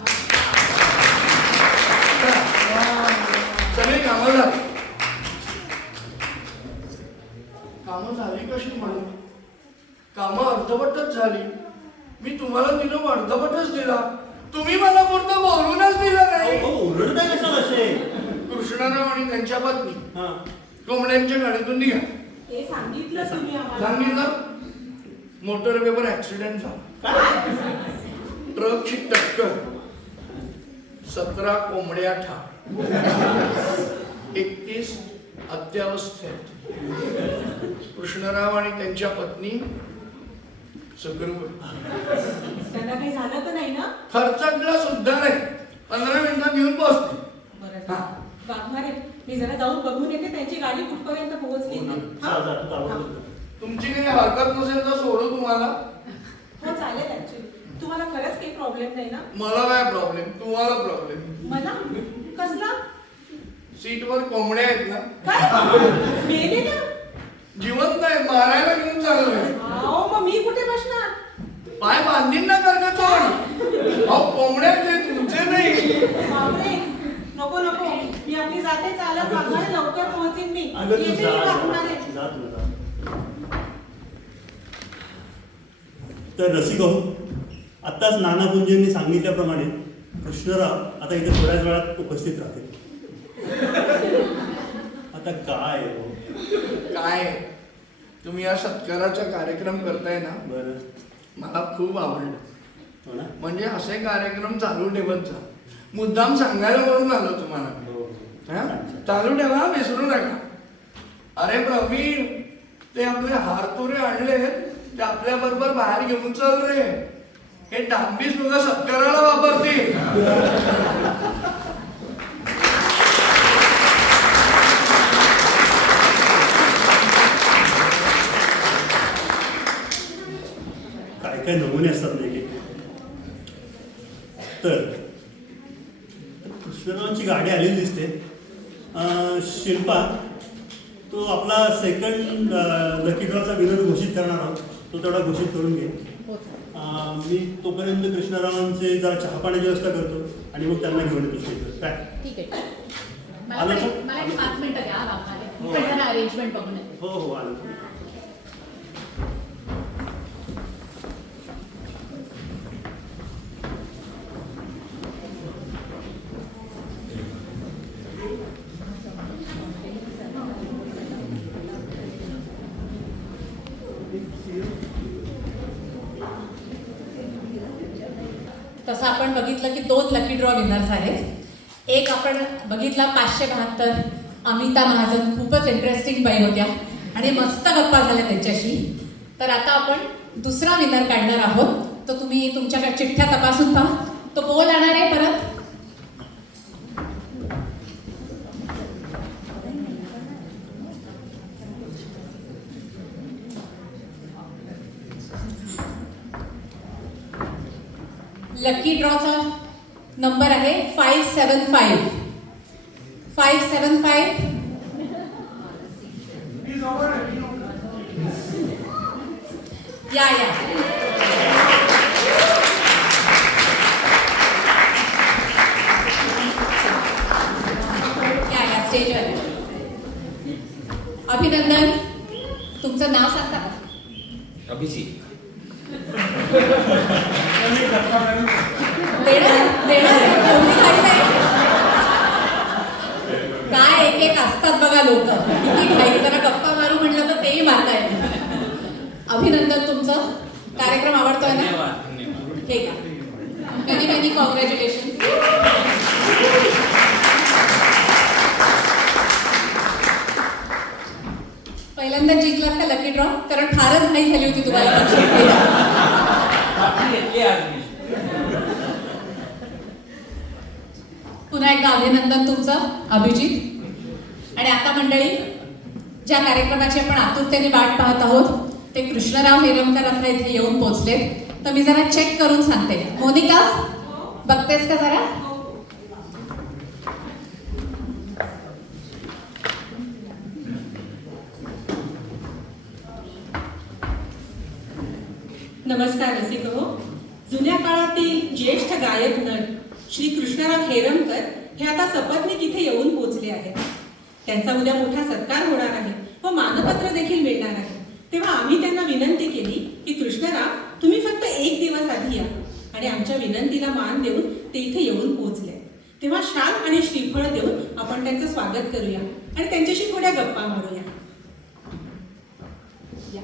सगळे कामं झाली. कामं झाली कशी म्हणून, कामं अर्धवटच झाली. मी तुम्हाला निरोप अर्धवटच दिला, तुम्ही मला पुरतं बोलूनच दिलं नाही. ओरडताय कशाला असे? कृष्णाराव आणि त्यांच्या पत्नी हा. कोंबड्यांच्या गाडीतून निघा. हे सांगितलं तुम्ही आम्हाला. सांगितलं, मोटरवेवर ऍक्सिडेंट झाला, ट्रकची टक्कर, 17 कोंबड्या ठार, 31 अत्यावस्थेत. कृष्णराव आणि त्यांच्या पत्नी सुखरूप. त्यांना काही झालं तर नाही ना? खर्चातला सुद्धा नाही, 15 मिनिटात घेऊन पोहोचते. बरं वागणार आहे, मी जरा जाऊन बघून येते त्यांची गाडी कुठपर्यंत पोहोचली हो ना. ती. जा, हा? जा, तू आवडत हा. होतं. तुमची काही हरकत नसेल तर सोडू तुम्हाला. हो चालेल ऍक्च्युली. तुम्हाला खरंच काही प्रॉब्लेम नाही ना? मला काय प्रॉब्लेम, तुम्हाला प्रॉब्लेम. मला कसला? सीटवर कोंबड्या आहेत ना, काय मेले ना? जिवंत नाही, मारायला घेऊन चाललोय. अहो मग मी कुठे बसणार? पाय बांधीन ना करण्यात तोंड. अहो कोंबड्या ते तुमचे नाही. बापरे, नको नको, मी आपली जाते चालत वागणार, लवकर पोहोचीन मी. अगं तू येते जा, मी जा, वागणार आहे. जा तू जा. तर रसिक हो, आत्ताच नाना गुंजेंनी सांगितल्याप्रमाणे कृष्णराव आता इथे थोड्याच वेळात उपस्थित राहतील. आता काय हो? काय तुम्ही या सत्काराचा कार्यक्रम करताय ना, बरं. मला खूप आवडलं. हो ना. म्हणजे असे कार्यक्रम चालू ठेवत जा. मुद्दाम सांगायला म्हणून आलो तुम्हाला. हो. हा? चालू ठेवा, विसरू नका. अरे प्रवीण, ते आपले हारतोरे आणले, ते आपल्या बरोबर बाहेर घेऊन चल रे. हे डांबीस लोक सत्काराला वापरतील. काय काय नमुने असतात नाही की. तर कृष्णरावांची गाडी आलेली दिसते. शिल्पा, तो आपला सेकंड लकी ड्रॉचा विनर घोषित करणार आहोत, तो तेवढा घोषित करून घे. हो. मी तोपर्यंत कृष्णरावांचे जरा चहा पाण्याची व्यवस्था करतो आणि मग त्यांना घेऊन येतो स्टेजवर. काय ठीक आहे. आलो का? मला एक 5 मिनिटं द्या बाबा. हो. पण जरा अरेंजमेंट बघून येते. हो हो आलो. तसं आपण बघितलं की 2 लकी ड्रॉ विनर्स आहेत. एक आपण बघितला 572 अमिता महाजन, खूपच इंटरेस्टिंग बाई होत्या आणि मस्त गप्पा झाल्या त्यांच्याशी. तर आता आपण दुसरा विनर काढणार आहोत. तर तुम्ही तुमच्या चिठ्ठ्या तपासून पहा. तो बोल आणणार आहे परत. लकी ड्रॉचा नंबर आहे 575. 575. या स्टेजवर. अभिनंदन. तुमचं नाव सांगता का? अभिजित. काय एक एक असतात बघा लोक, किती घाई. जरा गप्पा मारू म्हटलं तर तेही मारता येत. अभिनंदन, तुमचं कार्यक्रम आवडतोय ना? धन्यवाद धन्यवाद. ठीक आहे. Many many congratulation. पहिल्यांदा जिंकलात का लकी ड्रॉ? कारण फारच नाही झाली होती तुम्हाला बक्षीस द्यायला. बाकी घेतली आज मी. पुन्हा एकदा अभिनंदन तुमचं अभिजित. आणि आता मंडळी, ज्या कार्यक्रमाची आपण आतुरतेने वाट पाहत आहोत ते कृष्णराव हेरमकर आता इथे येऊन पोहोचलेत. तर मी जरा चेक करून सांगते. मोनिका, बघतेस का जरा? नमस्कार रसिक हो. जुन्या काळातील ज्येष्ठ गायक नट श्री कृष्णराव हेरमकर हे आता सपत्नीक इथे येऊन पोहोचले आहेत. त्यांचा उद्या मोठा सत्कार होणार आहे व मानपत्र देखील मिळणार आहे. तेव्हा आम्ही त्यांना विनंती केली की कृष्णराव, तुम्ही फक्त 1 दिवस आधी या. आणि आमच्या विनंतीला मान देऊन ते इथे येऊन पोहोचले. तेव्हा शाल आणि श्रीफळ देऊन आपण त्यांचं स्वागत करूया आणि त्यांच्याशी थोड्या गप्पा मारूया. या.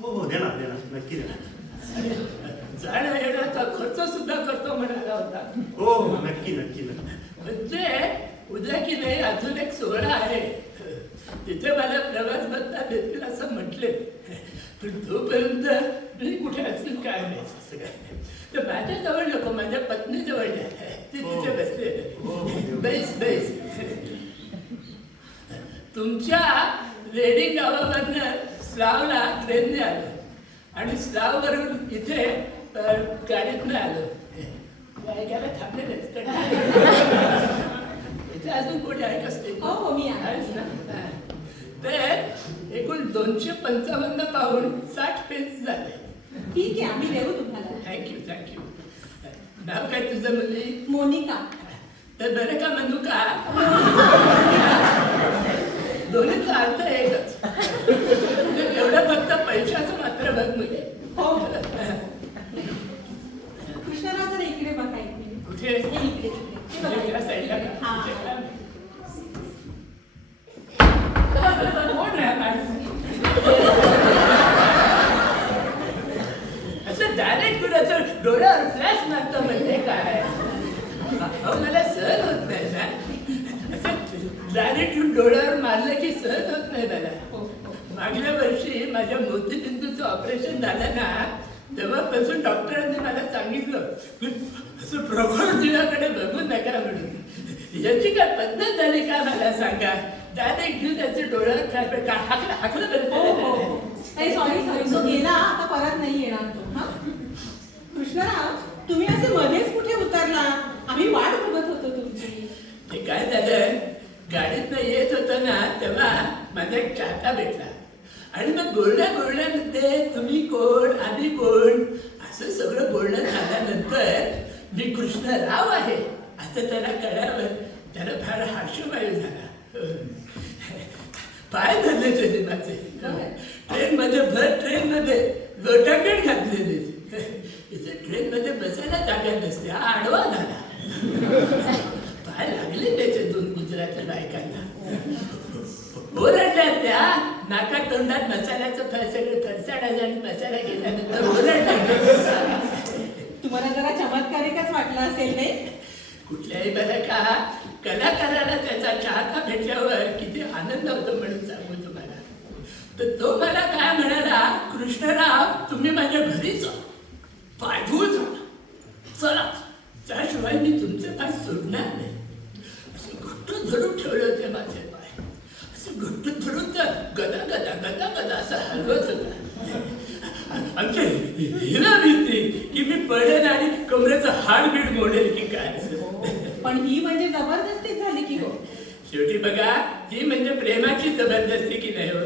हो हो देणार देणार नक्की देणार. जाण्या येण्याचा खर्च सुद्धा करतो म्हणाला होता. हो हो नक्की नक्की नक्की. म्हणजे उद्या की नाही अजून एक सोहळा आहे, तिथे मला प्रवास भत्ता देतील असं म्हटले. पण तोपर्यंत मी कुठे असेल काय नाही. असं काय तर माझ्या जवळ नको, माझ्या पत्नी जवळ ती तिथे बसले. बैस बैस. तुमच्या रेडिंग गावावरनं स्लावला ट्रेनने आलो आणि स्लाववरून इथे गाडीतनं आलो. ऐकायला थांबले इथे अजून कोणी ऐक असते? हो हो मी आहे. आहेस ना? तर एकूण 255 पाहून 60 पेज झाले. ठीक आहे, आम्ही देऊ तुम्हाला. Thank you thank you. नाव काय तुझं मुली? मोनिका. तर बरं का म्हणू का? दोन्हीचा अर्थ एकच. एवढं फक्त पैशाचं मात्र बघ मुली. हो. कुठे हे इकडे इकडे हे बघा. त्या साईडला का? हा. कोण रे हा माणूस? असं डायरेक्ट कुणाचं डोळ्यावर फ्लॅश मारतं म्हणजे काय? अहो मला सहन होत नाही ना. असं डायरेक्ट डोळ्यावर मारलं की सहन होत नाही मला. हो, हो. मागल्या वर्षी माझ्या मोतीबिंदूचं ऑपरेशन झालं ना, तेव्हापासून डॉक्टरांनी मला सांगितलं की असं प्रखर दिव्याकडे बघू नका म्हणून. याची काय पद्धत झाली का मला सांगा? डायरेक्ट घेऊन त्याचे डोळ्यावर हाकलं हो हो हो. बरं. काही सॉरी तो गेला आता परत नाही येणार तो. हा कृष्णराव, तुम्ही असे मध्येच कुठे उतरला? आम्ही वाट बघत होतो तुमची. ते काय झालं, गाडीतनं येत होतं ना तेव्हा माझा एक चाहता भेटला आणि मग बोलण्यामध्ये तुम्ही कोण, आम्ही कोण असं सगळं बोलणं झाल्यानंतर मी कृष्णराव आहे असं त्याला कळल्यावर त्याला फार हास्यवायू झाला. पाय धरले त्याने माझे. ट्रेनमध्ये लोटांगण घातलेले. ट्रेनमध्ये बसायला जागा नसते, हा आडवा झाला. पाय लागले त्याचे दोन गुजराती बायकांना. ओरडल्या त्या, नाकात तोंडात मसाल्याचं सगळं फरसाडायचं आणि मसाला गेल्यानंतर ओरडल्या. तुम्हाला जरा चमत्कारिकच वाटलं असेल नाही? कुठल्याही बरं का, कलाकाराला त्याचा चाहता भेटल्यावर किती आनंद होतो म्हणून सांगू तुम्हाला. तर तो मला काय म्हणाला, कृष्णराव तुम्ही माझ्या घरी जा, पाठवून जा, चला, त्याशिवाय मी तुमचे पाय सोडणार नाही. असं घट्ट धरून ठेवले होते माझे पाय. असं घट्ट धरून तर गदा गदा गदा गदा असं हलवत होता. आमच्या हिला भीती की मी पडेल आणि कमरेचं हाड बीड मोडेल की काय. पण ही म्हणजे जबरदस्ती झाली की हो? शेवटी बघा, ही म्हणजे प्रेमाची जबरदस्ती की नाही हो.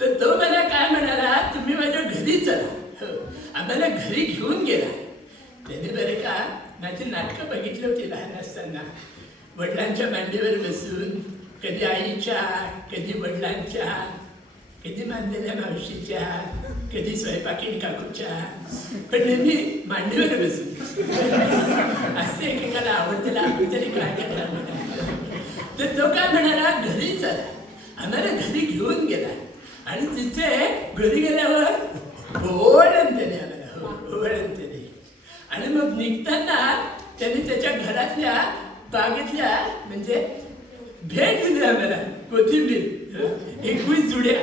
तर तो मला काय म्हणाला, तुम्ही माझ्या घरी चला. हो, आम्हाला घरी घेऊन गेला. त्याने बरं का माझी नाटकं बघितली होती लहान असताना. वडिलांच्या मांडीवर बसून, कधी आईच्या, कधी वडिलांच्या, कधी मानलेल्या मावशीच्या, कधी स्वयंपाकीण काकूच्या, पण नेहमी मांडीवर बसून. असं एकेकाला आवडतेला आपण तरी काय करणार म्हणा. तर तो काय म्हणाला, घरी चला. आम्हाला घरी घेऊन गेला आणि तिथे घरी गेल्यावर ओढण त्याने आम्हाला, ओढण त्याने. आणि मग निघताना त्याने त्याच्या घरातल्या बागेतल्या म्हणजे भेट दिली आम्हाला, कोथिंबीर 21 जुड्या.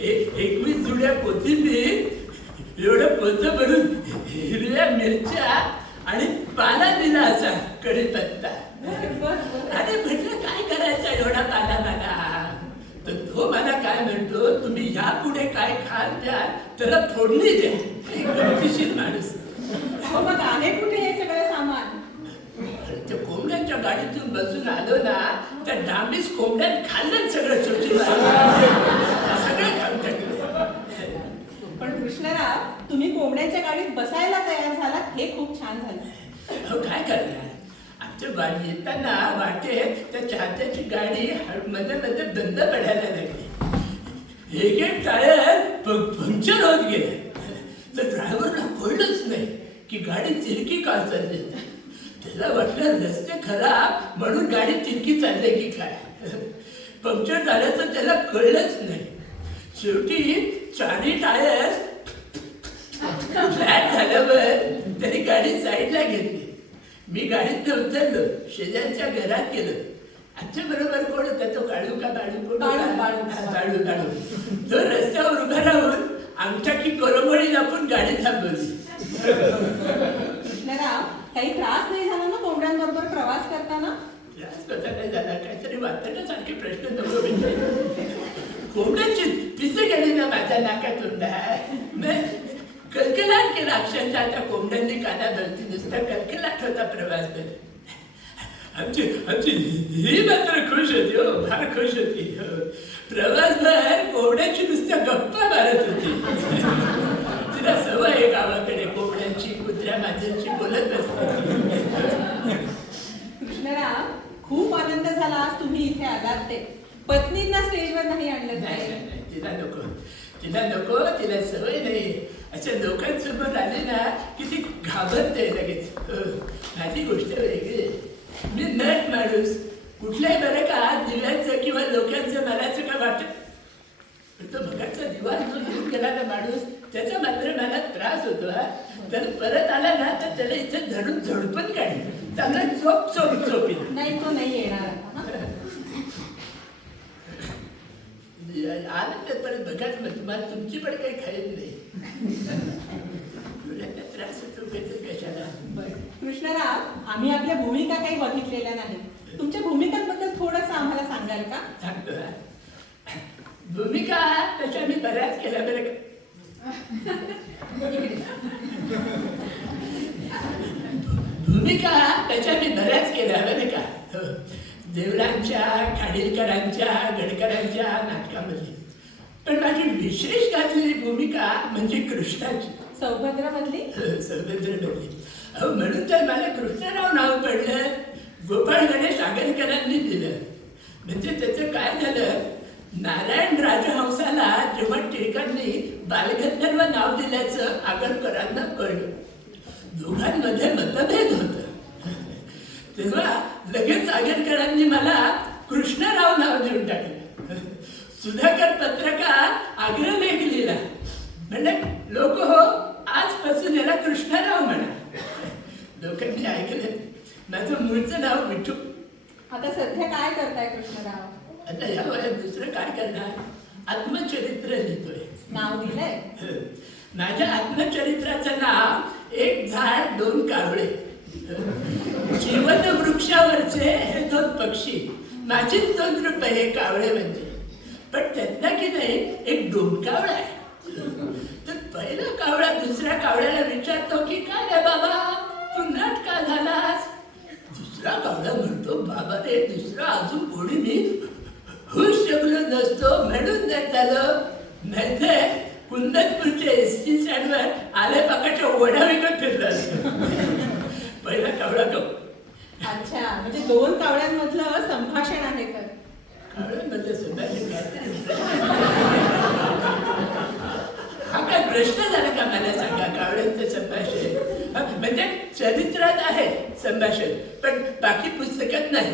21 जुड्या कोथिंबीर, एवढं पोतं भरून हिरव्या मिरच्या आणि पाला दिला असा कढीपत्ता. आणि म्हटलं काय करायचा एवढा पाला मला. तर तो मला काय म्हणतो, तुम्ही यापुढे काय खाल द्या त्याला फोडणी द्या. गमतीशीर माणूस. मग आहे कुठे हे सगळं सामान? त्या कोंबड्यांच्या गाडीतून बसून आलो ना, त्या डांबीस कोंबड्यात खाल्लं सगळं चोचून. सगळं खाऊन टाकलं. पण कृष्णराव, तुम्ही कोंबड्यांच्या गाडीत बसायला तयार झालात हे खूप छान झालं. हो काय करणार, आमच्या गाडी येताना वाटेत त्या चाहत्याची गाडी मध्ये मध्ये बंद पडायला लागली. एक टायर पंक्चर होत गेले. तर ड्रायव्हरला कळलंच नाही की गाडी तिरकी का चालली. त्याला वाटलं रस्ते खराब म्हणून गाडी तिरकी चालली की काय. पंक्चर झाल्याचं त्याला कळलंच नाही. शेवटी चारी टायर फ्लॅट झाल्यावर त्याने गाडी साईडला घेतली. मी गाडीत उतरलो, शेजारच्या घरात गेलो. आमच्या बरोबर कोण होता, तो काळू का बाळू कोण होता? बाळू. तो रस्त्यावर उभा राहून आमच्या की करमळी दाखवून गाडी थांबवली. कृष्णराव, काही त्रास नाही झाला ना कोंबड्यांबरोबर प्रवास करताना? त्रास कसा नाही झाला, काहीतरी वाचण्यासारखे प्रश्न नको विचारू. कोंबड्याची पिसे गेली ना माझ्या नाकातून. कलकलाट केला अक्षरशः. त्या कोंबड्यांनी कानाभरती नुसता कलकलाट होता प्रवास मध्ये. आमची ही मात्र खुश होती हो, फार खुश होती. प्रवासभर कोंबड्याची नुसत्या गप्पा मारत होती. तिला सवय आहे गावाकडे कोंबड्यांची, कुत्र्या मांजरांची बोलत असते. कृष्णराव, खूप आनंद झाला आज तुम्ही इथे आलात ते. पत्नींना स्टेजवर नाही आणलं नाही, काय? नाही, नाही, तिला नको, तिला सवय नाही. अशा लोकांसमोर आले ना की ती घाबरते लगेच. माझी गोष्ट वेगळी आहे. मी नट माणूस, कुठल्याही बरं का दिव्याचं किंवा लोकांचं मलाचं का वाटत, पण तो भगाचा दिवा जो घेऊन गेला ना माणूस, त्याचा मात्र मला त्रास होतो. हा तर परत आला ना तर त्याला इथे धरून झोडपण काढेल, चांगला चोप चोप चोपी. नाही तो नाही येणार आता, हा? आलं तर परत बघाच मग तुम्हाला तुमची पण काही खायच नाही. डोळ्याचा त्रास होतो कशाला. कृष्णराव, आम्ही आपल्या भूमिका काही बघितलेल्या नाहीत. तुमच्या भूमिकांबद्दल थोडंसं आम्हाला सांगाल का? सांगतो हा. भूमिका तशा मी बऱ्याच केल्या बरं का. भूमिका त्याच्या मी बऱ्याच केल्या बरं का. देवळांच्या, खाडीलकरांच्या, गडकरांच्या नाटकामधली. पण माझी विशेष गाजलेली भूमिका म्हणजे कृष्णाची. सौभद्रामधली? सौभद्रमधली. अहो म्हणून तर मला कृष्णराव नाव पडलं. गोपाळ गणेश आगरकरांनी दिलं. म्हणजे त्याचं काय झालं, नारायण राजहंसाला जेव्हा टिळकांनी बालगंधर्व नाव दिल्याचं आगरकरांना कळलं, दोघांमध्ये मतभेद होत. तेव्हा लगेच आगरकरांनी मला कृष्णराव नाव देऊन टाकलं. सुधाकर पत्रकार आग्रलेख लिहिला, म्हणजे लोक हो आजपासून याला कृष्णराव म्हणा. लोकांनी ऐकलं. माझं मूळचं नाव विठू. आता सध्या काय करताय कृष्णराव? आता या वयात दुसरं काय करणार, आत्मचरित्र लिहितोय. नाव दिलंय? माझ्या आत्मचरित्राचं नाव एक झाड दोन कावळे. जीवन वृक्षावरचे हे दोन पक्षी, माझीच 2 रुपये हे कावळे म्हणजे. पण त्यातला की नाही एक डोमकावळा आहे. तर पहिला कावळा दुसऱ्या कावळ्याला विचारतो की काय रे बाबा, तू नट का झालास? दुसरा कावळा म्हणतो, बाबा रे, दुसरा अजून कोणी मी होऊ शकलो नसतो म्हणून नट झालं. नाहीतर कुंदनपूरच्या एसटी स्टँडवर आले पाकाच्या ओढा विकत फिरला. पहिला कावळा गप. अच्छा, म्हणजे 2 कावळ्यांमधलं संभाषण आहे तर. कावळ्यांमधलं संभाषण काय? हा काय प्रश्न झाला का मला सांगा. कावळ्यांचं संभाषण म्हणजे चरित्रात आहे संभाषण, पण बाकी पुस्तकात नाही.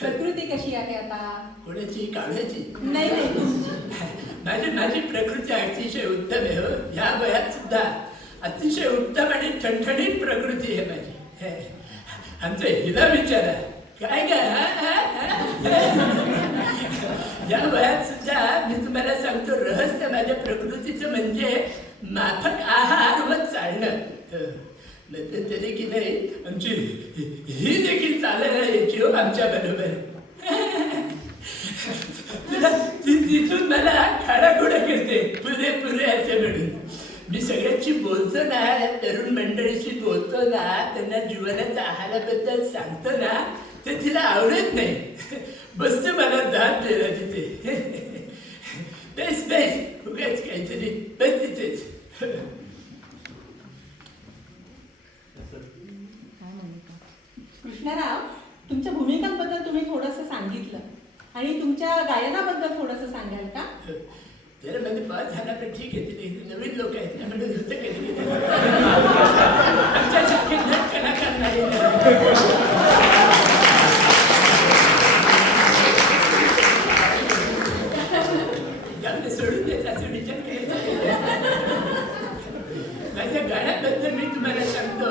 प्रकृती कशी आहे आता? कोणाची? कावळ्याची? नाही नाही, तुमची. माझी प्रकृती अतिशय उत्तम आहे. हो, ह्या वयात सुद्धा अतिशय उत्तम आणि ठणठणीत प्रकृती आहे माझी. आमचं हिला विचारा काय काय. या वयात सुद्धा मी तुम्हाला सांगतो, रहस्य माझ्या प्रकृतीचं म्हणजे माफक आहार व चालणं. तरी की नाही आमची ही देखील चालायला यायची हो आमच्या बरोबर. तिथून मला खाडाखोडा करते, पुरे पुरे असे म्हणून. मी सगळ्यांशी बोलतो ना, तरुण मंडळीशी बोलतो ना, त्यांना जीवनाच्या आहाराबद्दल सांगतो ना, ते तिला आवडत नाही. बसते मला दात द्यायला तिथे. बेस बेस उगाच काहीतरी बस तिथेच. कृष्णराव, तुमच्या भूमिकांबद्दल तुम्ही थोडंसं सांगितलं आणि तुमच्या गायनाबद्दल थोडंसं सांगाल का? जरा मध्ये पास झाला पण ठीक आहे. तिथे नवीन लोक आहेत ना, म्हणजे होतं कधी कधी. आमच्यासारखे नट कलाकार नाही. सोडून द्यायचा असं विचार करायचा. माझ्या गाण्याबद्दल मी तुम्हाला सांगतो,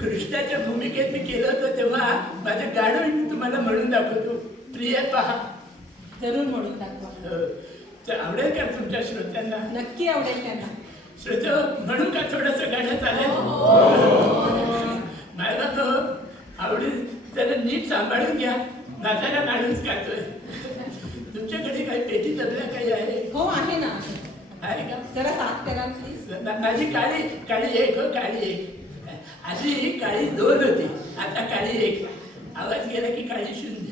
कृष्णाच्या भूमिकेत मी केलं होतं तेव्हा माझं गाणं मी तुम्हाला म्हणून दाखवतो. प्रिय पहा. जरूर म्हणून दाखवा. तर आवडेल का तुमच्या श्रोत्यांना? नक्की आवडेल त्यांना. श्रोते म्हणू का थोडंसं गाणं चालेल? माझा आवडेल. त्याला नीट सांभाळून घ्या. नाचायला माणूस गातोय. तुमच्याकडे काही पेटी तबला काही आहे? हो आहे ना. आहे का? जरा साथ कराल प्लीज. माझी काळी एक हो, काळी एक. आधी काळी 2 होती, आता काळी 1. आवाज गेला की काळी 0.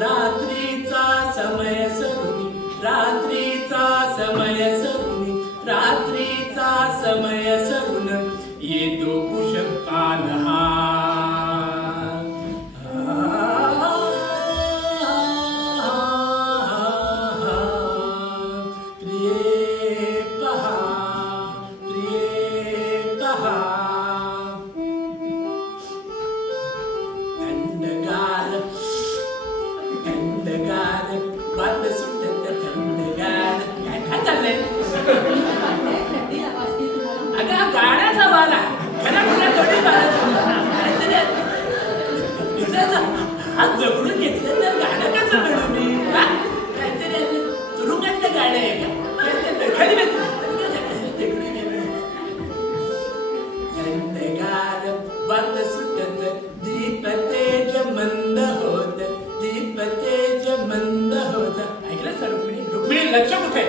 रात्रीचा समय सरून रात्रीचा समय सरून रात्रीचा समय सरून येतो कुशल काल हा प्रिये पहा प्रिये पहा थंडगार थंडगार वाट सुटत थंडगार काय चाललंय थंडी वाजते तुम्हाला. अगं हा गाण्याचा वारा खरा खरा थोडी हात जगडून घेतलं तर गाणं कसं म्हणू मी हा? काहीतरी तुरुंगातलं गाणं आहे का खाली थंडगार वाट सुटत दीपतेज मंद होत दीपतेज मंद होत ऐकलं सर रुक्मिणी रुक्मिणी लक्ष कुठे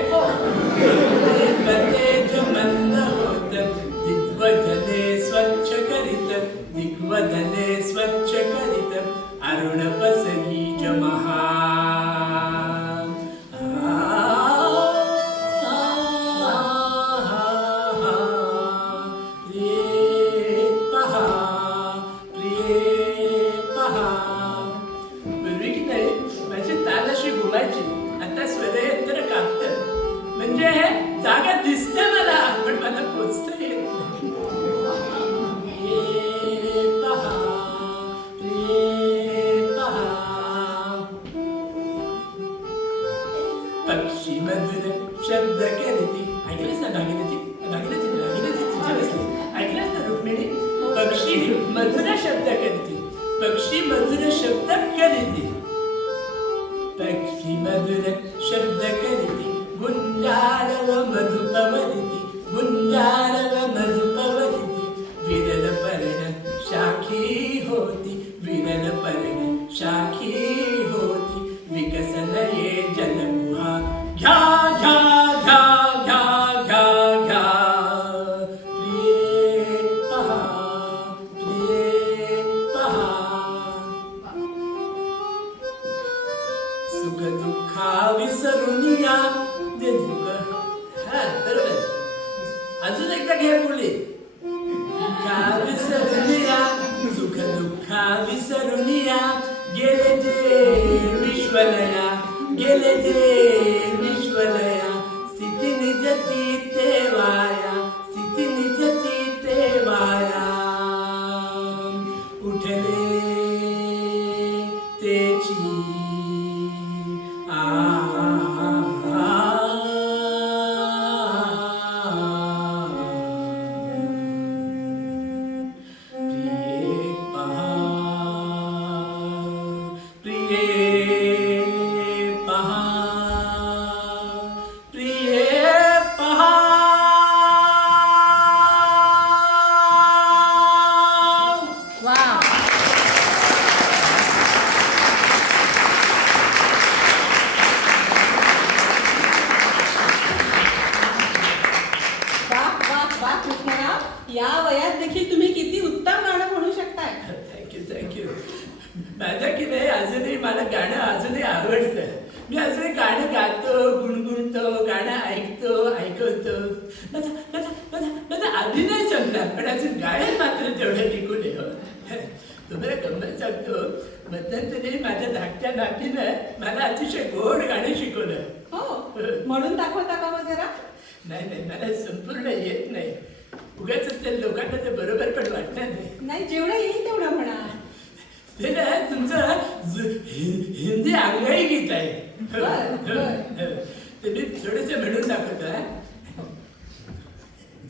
दीपतेज मंद होत दिग्वदने स्वच्छ करीत दिग्वदने स्वच्छ करीत अरुण पसरी जमहा प्रिये पहा प्रिये पहा पूर्वी की नाही माझी ताल अशी घुमायची आता स्वरयंत्र कापतं म्हणजे जागा दिसते मला पण मला पोचता येत नाही. प्रिये पहा प्रिये पहा पक्षी मधुर शब्द करती ऐकलंस ना भागीरथी भागीरथी भागीरथी तुझ्या बसली ऐकलंस ना रुक्मिणी पक्षी मधुर शब्द करती पक्षी मधुर शब्द करीती पक्षी मधुर शब्द करीती गुंजारव मधुपवरिती गुंजारव मधुपवरिती विरल पर्ण शाखी होती विरल पर्ण शाखी होती विकसन ये जलगुहा घ्या घ्या घ्या घ्या घ्या घ्या प्रिये पहा प्रिये पहा सुख दुःखा विसरून या दे दुःख हा बरोबर अजून एकदा घे पुढे दुःखा विसरून या सुख दुःखा विसरून या गेले जे विश्वलया गेले जे विश्वलया स्थिती निजती तेवाया स्थिती निजती तेवाया उठले तेची प्रिये पहा प्रिये पहा प्रिये पहा वा वा कृष्णराव, या वयात देखील तुम्ही किती उत्तम गाणं म्हणू शकताय. थँक्यू माझं की नाही अजूनही मला गाणं अजूनही आवडतं मी अजूनही गाणं गातो गुणगुणतो गाणं ऐकवतो माझा माझा माझा माझा अभिनय संपला पण अजून गायन मात्र तेवढं टिकून आहे हो. तुम्हाला गंमत सांगतो मध्यंतरी माझ्या धाकट्या नातीनं मला अतिशय गोड गाणं शिकवलं. हो, म्हणून दाखवता का मग जरा. नाही मला संपूर्ण येत नाही उगाच त्या लोकांना ते बरोबर पण वाटणार नाही. नाही, जेवढं येईल तेवढं म्हणा. ते ना तुमचं हिंदी अंगाई गीत आहे ते मी थोडेसे म्हणून दाखवतो.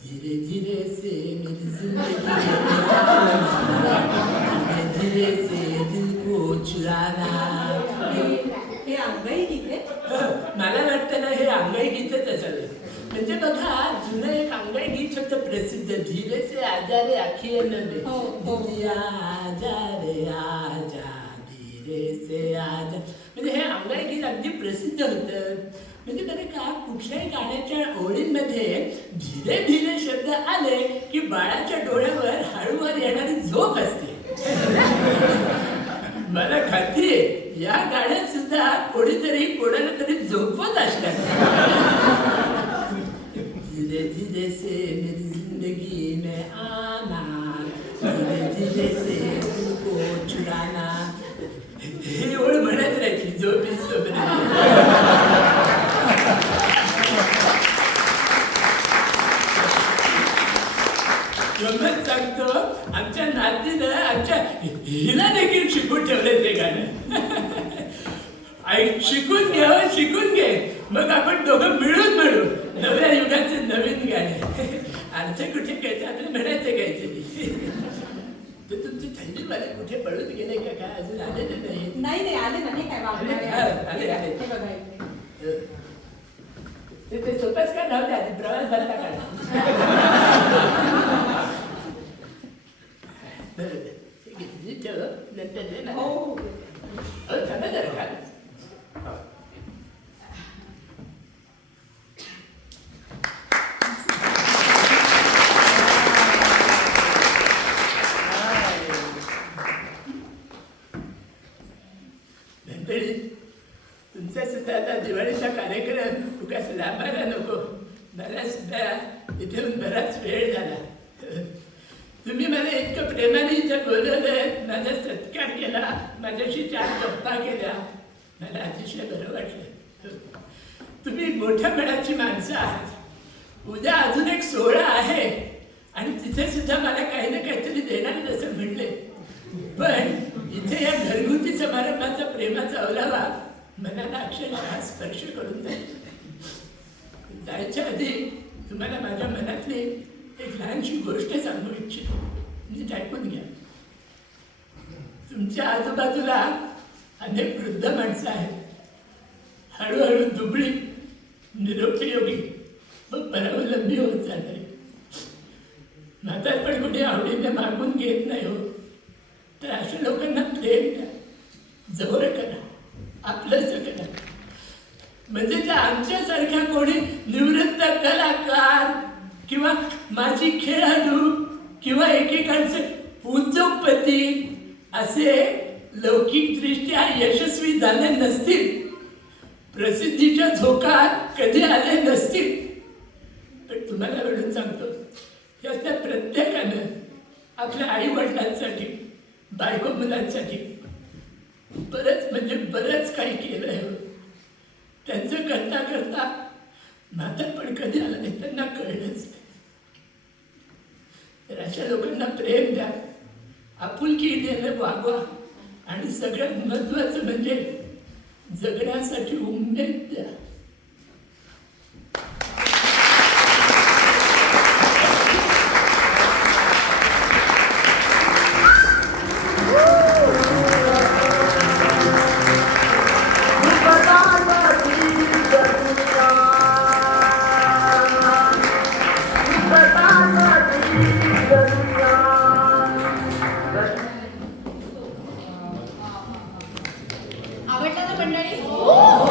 धीरे धीरे से मेरी जिंदगी धीरे धीरे से दिल को चुराना. हे अंगाई गीत आहे. मला वाटतं ना हे अंगाई गीतच असावे. म्हणजे बघा जुनं एक अंगाई गीत होतं प्रसिद्ध धीरे से आजा रे आखिये नवे आजा रे आजा धीरे से आजा. म्हणजे हे अंगाई गीत अगदी प्रसिद्ध होतं. म्हणजे बरं का कुठल्याही गाण्याच्या ओळींमध्ये धीरे धीरे शब्द आले की बाळाच्या डोळ्यावर हळूवार येणारी झोप असते. मला खात्री आहे या गाण्यात सुद्धा कोणीतरी कोणाला तरी झोपवत असणार. धीरे धीरे से मेरी जिंदगी में आना, धीरे धीरे से तुमको चुराना, हे ओळ म्हणत राहायची झोपी गमत सांगतो, आमच्या नातीनं आमच्या हिला देखील शिकून ठेवले ते गाणं. शिकून घे मग आपण दोघं मिळून म्हणू नव्या युगाचे नवीन गाणे. अर्थ कुठे कळते आपल्याला म्हणायचं काहीतरी. तर तुमची थंडी मला कुठे पळून गेले का काय अजून आलेले नाही? नाही आले ना हे काय वागणार आहे? आले. हे बघा इथे. ते स्वतःच काय नव्हते आधी प्रवास झाला का? नंतर दे ना. हो थांबा जरा का. तुमचा सुद्धा आता दिवाळीचा कार्यक्रम उगाच लांबायला नको. मला सुद्धा इथून बराच वेळ झाला. तुम्ही मला इतकं प्रेमाने इथं बोलवलं, माझा सत्कार केला, माझ्याशी 4 गप्पा केल्या, मला अतिशय बरं वाटलं. तुम्ही मोठ्या मनाची माणसं आहात. उद्या अजून एक सोहळा आहे आणि तिथे सुद्धा मला काही ना काहीतरी देणार जसं म्हणले. पण इथे या घरगुती समारंभाचा प्रेमाचा ओलावा मनाला अक्षरशः स्पर्श करून जायच्या आधी तुम्हाला माझ्या मनातली एक लहानशी गोष्ट सांगू इच्छितो. नीट ऐकून घ्या. तुमच्या आजूबाजूला अनेक वृद्ध माणसं आहेत. हळूहळू दुबळी, निरुपयोगी व परावलंबी होत जाणारी. म्हातारपण कुठे आवडीने मागून घेत नाही हो. तर अशा लोकांना प्रेम द्या, जवळ करा, आपलंसं करा. म्हणजे त्या आमच्यासारख्या कोणी निवृत्त कलाकार किंवा माजी खेळाडू किंवा एकेकांचे उद्योगपती असे लौकिकदृष्ट्या यशस्वी झाले नसतील, प्रसिद्धीच्या झोकात कधी आले नसतील. पण तुम्हाला म्हणून सांगतो, यातल्या प्रत्येकानं आपल्या आई वडिलांसाठी, बायको मुलांसाठी बरंच म्हणजे बरंच काही केलं आहे. त्यांचं करता करता म्हातारपण कधी आलं नाही त्यांना कळलंच नाही. तर अशा लोकांना प्रेम द्या, आपुलकी देणं वागवा आणि सगळ्यात महत्वाचं म्हणजे जगण्यासाठी उमेद द्या. आवडलं ना मंडळी?